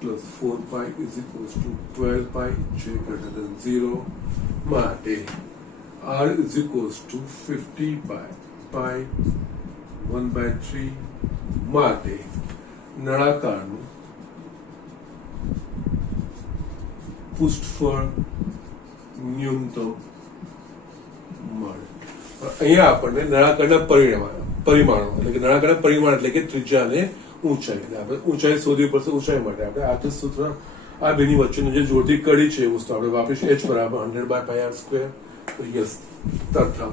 plus 4 pi is equals to 12 pi j greater than 0 માટે r is equals to 50 by pi 1/3 માટે નળાકારનું પૃષ્ઠફળ ન્યૂનતમ મળે અહીંયા આપણને નળાકારના પરિમાણો એટલે કે નળાકારના પરિમાણ એટલે કે ત્રિજ્યા અને ઊંચાઈ એટલે આપણે ઊંચાઈ શોધવી પડશે ઊંચાઈ માટે આપણે આ સૂત્ર આ બેની વચ્ચેનું જે જોડતી કડી છે એ વસ્તુ આપણે વાપરીશું h બરાબર 100 by pi r square તો યસ તથા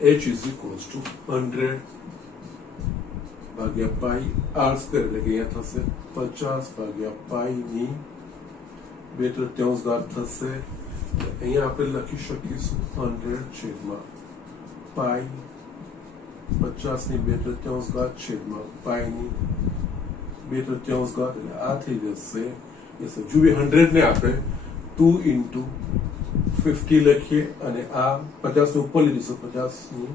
h is equals to 100 ભાગ્યા પાઈ r square એટલે કે અહીંયા થશે 50 ભાગ્યા પાઈ ની 2/3 ઘાત થશે અહીંયા આપણે લખી શકીશું 100 છેદમાં પાઈ 50 ની 2/3 ઘાત છેદમાં પાઈ ની 2/3 ઘાત, એટલે આ થઈ જશે યસ હજુ બી 100 ને આપણે 2 into 50 લખીએ અને આ 50 ને ઉપર લીધીશું 50 ની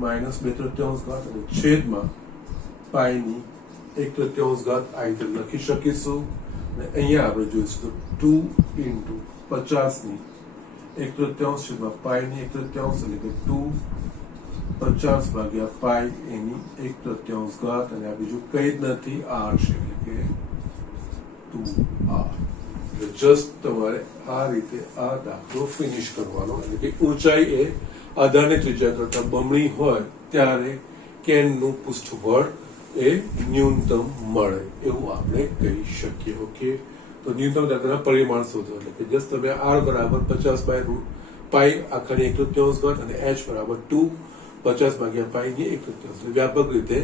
માઇનસ 2/3 ઘાત અને છેદમાં પાઈ ની 1/3 ઘાત આ રીતે લખી શકીશું. અને અહીંયા આપણે જોઈશું તો 2 into 50 ની 1/3 છેદમાં પાઈ ની 1/3 એટલે કે 2 50 ભાગ્યા પાઈ એની 1/3 ઘાત અને આ બીજું કઈ જ નથી r છે એટલે કે 2r. જસ્ટ તમારે આ રીતે આ દાખલો ફિનિશ કરવાનો, એટલે કે ઊંચાઈ એ આધારની ત્રિજ્યા કરતા બમણી હોય ત્યારે કેનનું પૃષ્ઠફળ એ ન્યૂનતમ મળે એવું આપણે કહી શકીએ. ઓકે, તો ન્યૂનતમ દાખલાના પરિમાણ શોધો, એટલે કે જસ્ટ તમે r બરાબર 50/√, પાઈ આખાની 1/3 ઘાત અને h બરાબર 2 50 ભાગ્યા પાઈ ની 1/3. વ્યાપક રીતે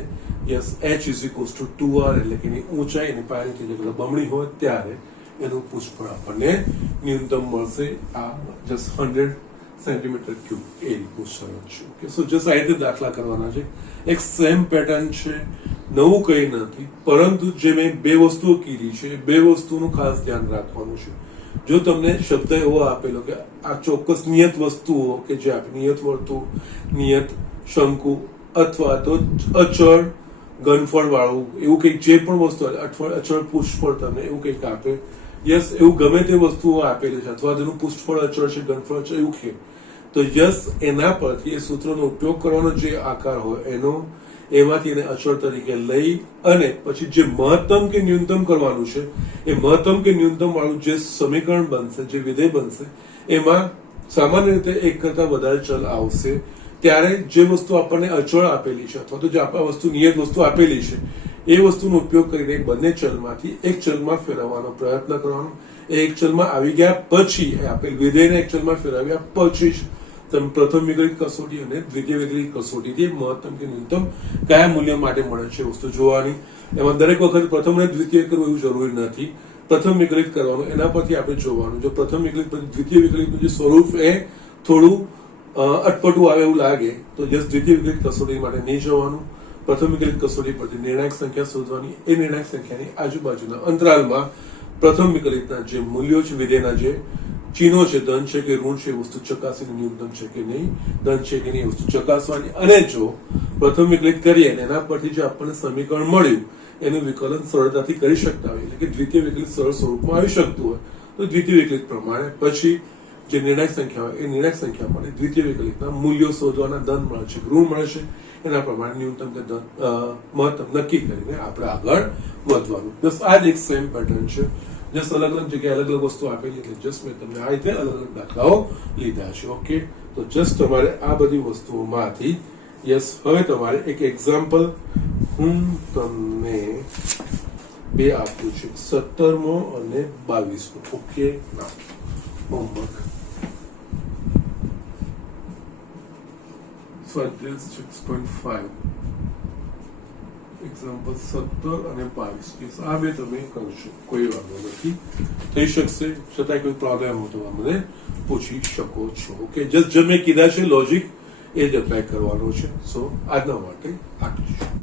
yes h is equals two 2r, એટલે કે એની ઊંચાઈ અને પાઈની ત્રિજ્યા બમણી હોય ત્યારે એનું પૃષ્ઠફળ આપણને ન્યૂનતમ મળશે. આ જસ્ટ 100 સેન્ટીમીટર ક્યુબ એ રીતનું સરળ છે. ઓકે, સો જસ્ટ આ રીતે દાખલા કરવાના છે. એક સેમ પેટર્ન છે, નવું કંઈ નથી, પરંતુ જે મેં બે વસ્તુઓ કીધી છે બે વસ્તુનું ખાસ ધ્યાન રાખવાનું છે. જો તમને શબ્દ એવો આપેલો કે આ ચોક્કસ નિયત વસ્તુઓ કે જે આપે નિયત વર્તુળ, નિયત શંકુ અથવા તો અચળ ઘનફળ વાળું એવું કંઈક જે પણ વસ્તુ અચળ પૃષ્ઠફળ તમને એવું કંઈક આપે, યસ એવું ગમે તે વસ્તુઓ આપેલી છે અથવા તેનું પૃષ્ઠફળ અચળ છે ઘનફળ છે એવું કે તો યસ એના પરથી એ સૂત્રનો ઉપયોગ કરવાનો, જે આકાર હોય એનો એમાંથી એને અચળ તરીકે લઈ અને પછી જે મહત્તમ કે ન્યૂનતમ કરવાનું છે એ મહત્તમ કે ન્યૂનતમ વાળું જે સમીકરણ બનશે, જે વિધેય બનશે, એમાં સામાન્ય રીતે એક કરતા વધારે ચલ આવશે. ત્યારે જે વસ્તુ આપણને અચળ આપેલી છે અથવા તો જે આપણા વસ્તુ નિયત વસ્તુ આપેલી છે એ વસ્તુનો ઉપયોગ કરીને બંને ચલમાંથી એક ચલમાં ફેરવવાનો પ્રયત્ન કરવાનો. એ એક ચલમાં આવી ગયા પછી આપેલ વિધેયને એક ચલમાં ફેરવ્યા પછી તમે પ્રથમ વિકલિત કસોટી અને દ્વિતીય વિકલિત કસોટીથી મહત્તમ કે ન્યૂનતમ કયા મૂલ્ય માટે મળે છે વસ્તુ જોવાની. એમાં દરેક વખત પ્રથમ અને દ્વિતીય કરવું એવું જરૂરી નથી, પ્રથમ વિકલિત કરવાનું, એના પરથી આપણે જોવાનું. જો પ્રથમ વિકલિત પછી દ્વિતીય વિકલિતનું જે સ્વરૂપ એ થોડું અટપટું આવે એવું લાગે તો જસ્ટ દ્વિતીય વિકલિત કસોટી માટે નહીં જવાનું. પ્રથમ વિકલિત કસોટી પરથી નિર્ણાયક સંખ્યા શોધવાની, એ નિર્ણાયક સંખ્યાની આજુબાજુના અંતરાલમાં પ્રથમ વિકલિતના જે મૂલ્યો છે, વિધેયના જે ચિહ્નો છે, ધન છે કે ઋણ છે એ વસ્તુ ચકાસીને ન્યૂનતમ છે કે નહીં, ધન છે કે નહીં એ વસ્તુ ચકાસવાની. અને જો પ્રથમ વિકલિત કરીએ અને એના પરથી જે આપણને સમીકરણ મળ્યું એનું વિકલન સરળતાથી કરી શકતા હોય, એટલે કે દ્વિતીય વિકલિત સરળ સ્વરૂપમાં આવી શકતું હોય તો દ્વિતીય વિકલિત પ્રમાણે પછી જે નિર્ણાયક સંખ્યા હોય એ નિર્ણાયક સંખ્યા માટે દ્વિતીય વિકલિતના મૂલ્યો શોધવાના, ધન મળે છે ઋણ મળે છે એના પ્રમાણે ન્યૂનતમ કે મહત્તમ નક્કી કરીને આપણે આગળ વધવાનું. બસ આ જ એક સેમ પેટર્ન છે, જસ્ટ અલગ અલગ જગ્યાએ અલગ અલગ વસ્તુ આપેલી એટલે જસ્ટ મેં તમને આ રીતે અલગ અલગ દાખલાઓ લીધા છે. ઓકે, તો જસ્ટ તમારે આ બધી વસ્તુઓમાંથી યસ હવે તમારે એક એક્ઝામ્પલ હું તમને બે આપું છું, 17મો અને 22મો. ઓકે, ના હોમવર્ક સ્વાધ્યાય 6.5 એક્ઝામ્પલ 17 અને 22. આ બે તમે કરશો, કોઈ વાંધો નથી, થઈ શકશે. છતાંય કોઈ પ્રોબ્લેમ હોય તો મને પૂછી શકો છો. ઓકે, જસ્ટ જે મેં કીધા છે લોજિક એ જ એપ્લાય કરવાનો છે. સો આજના માટે આટલું.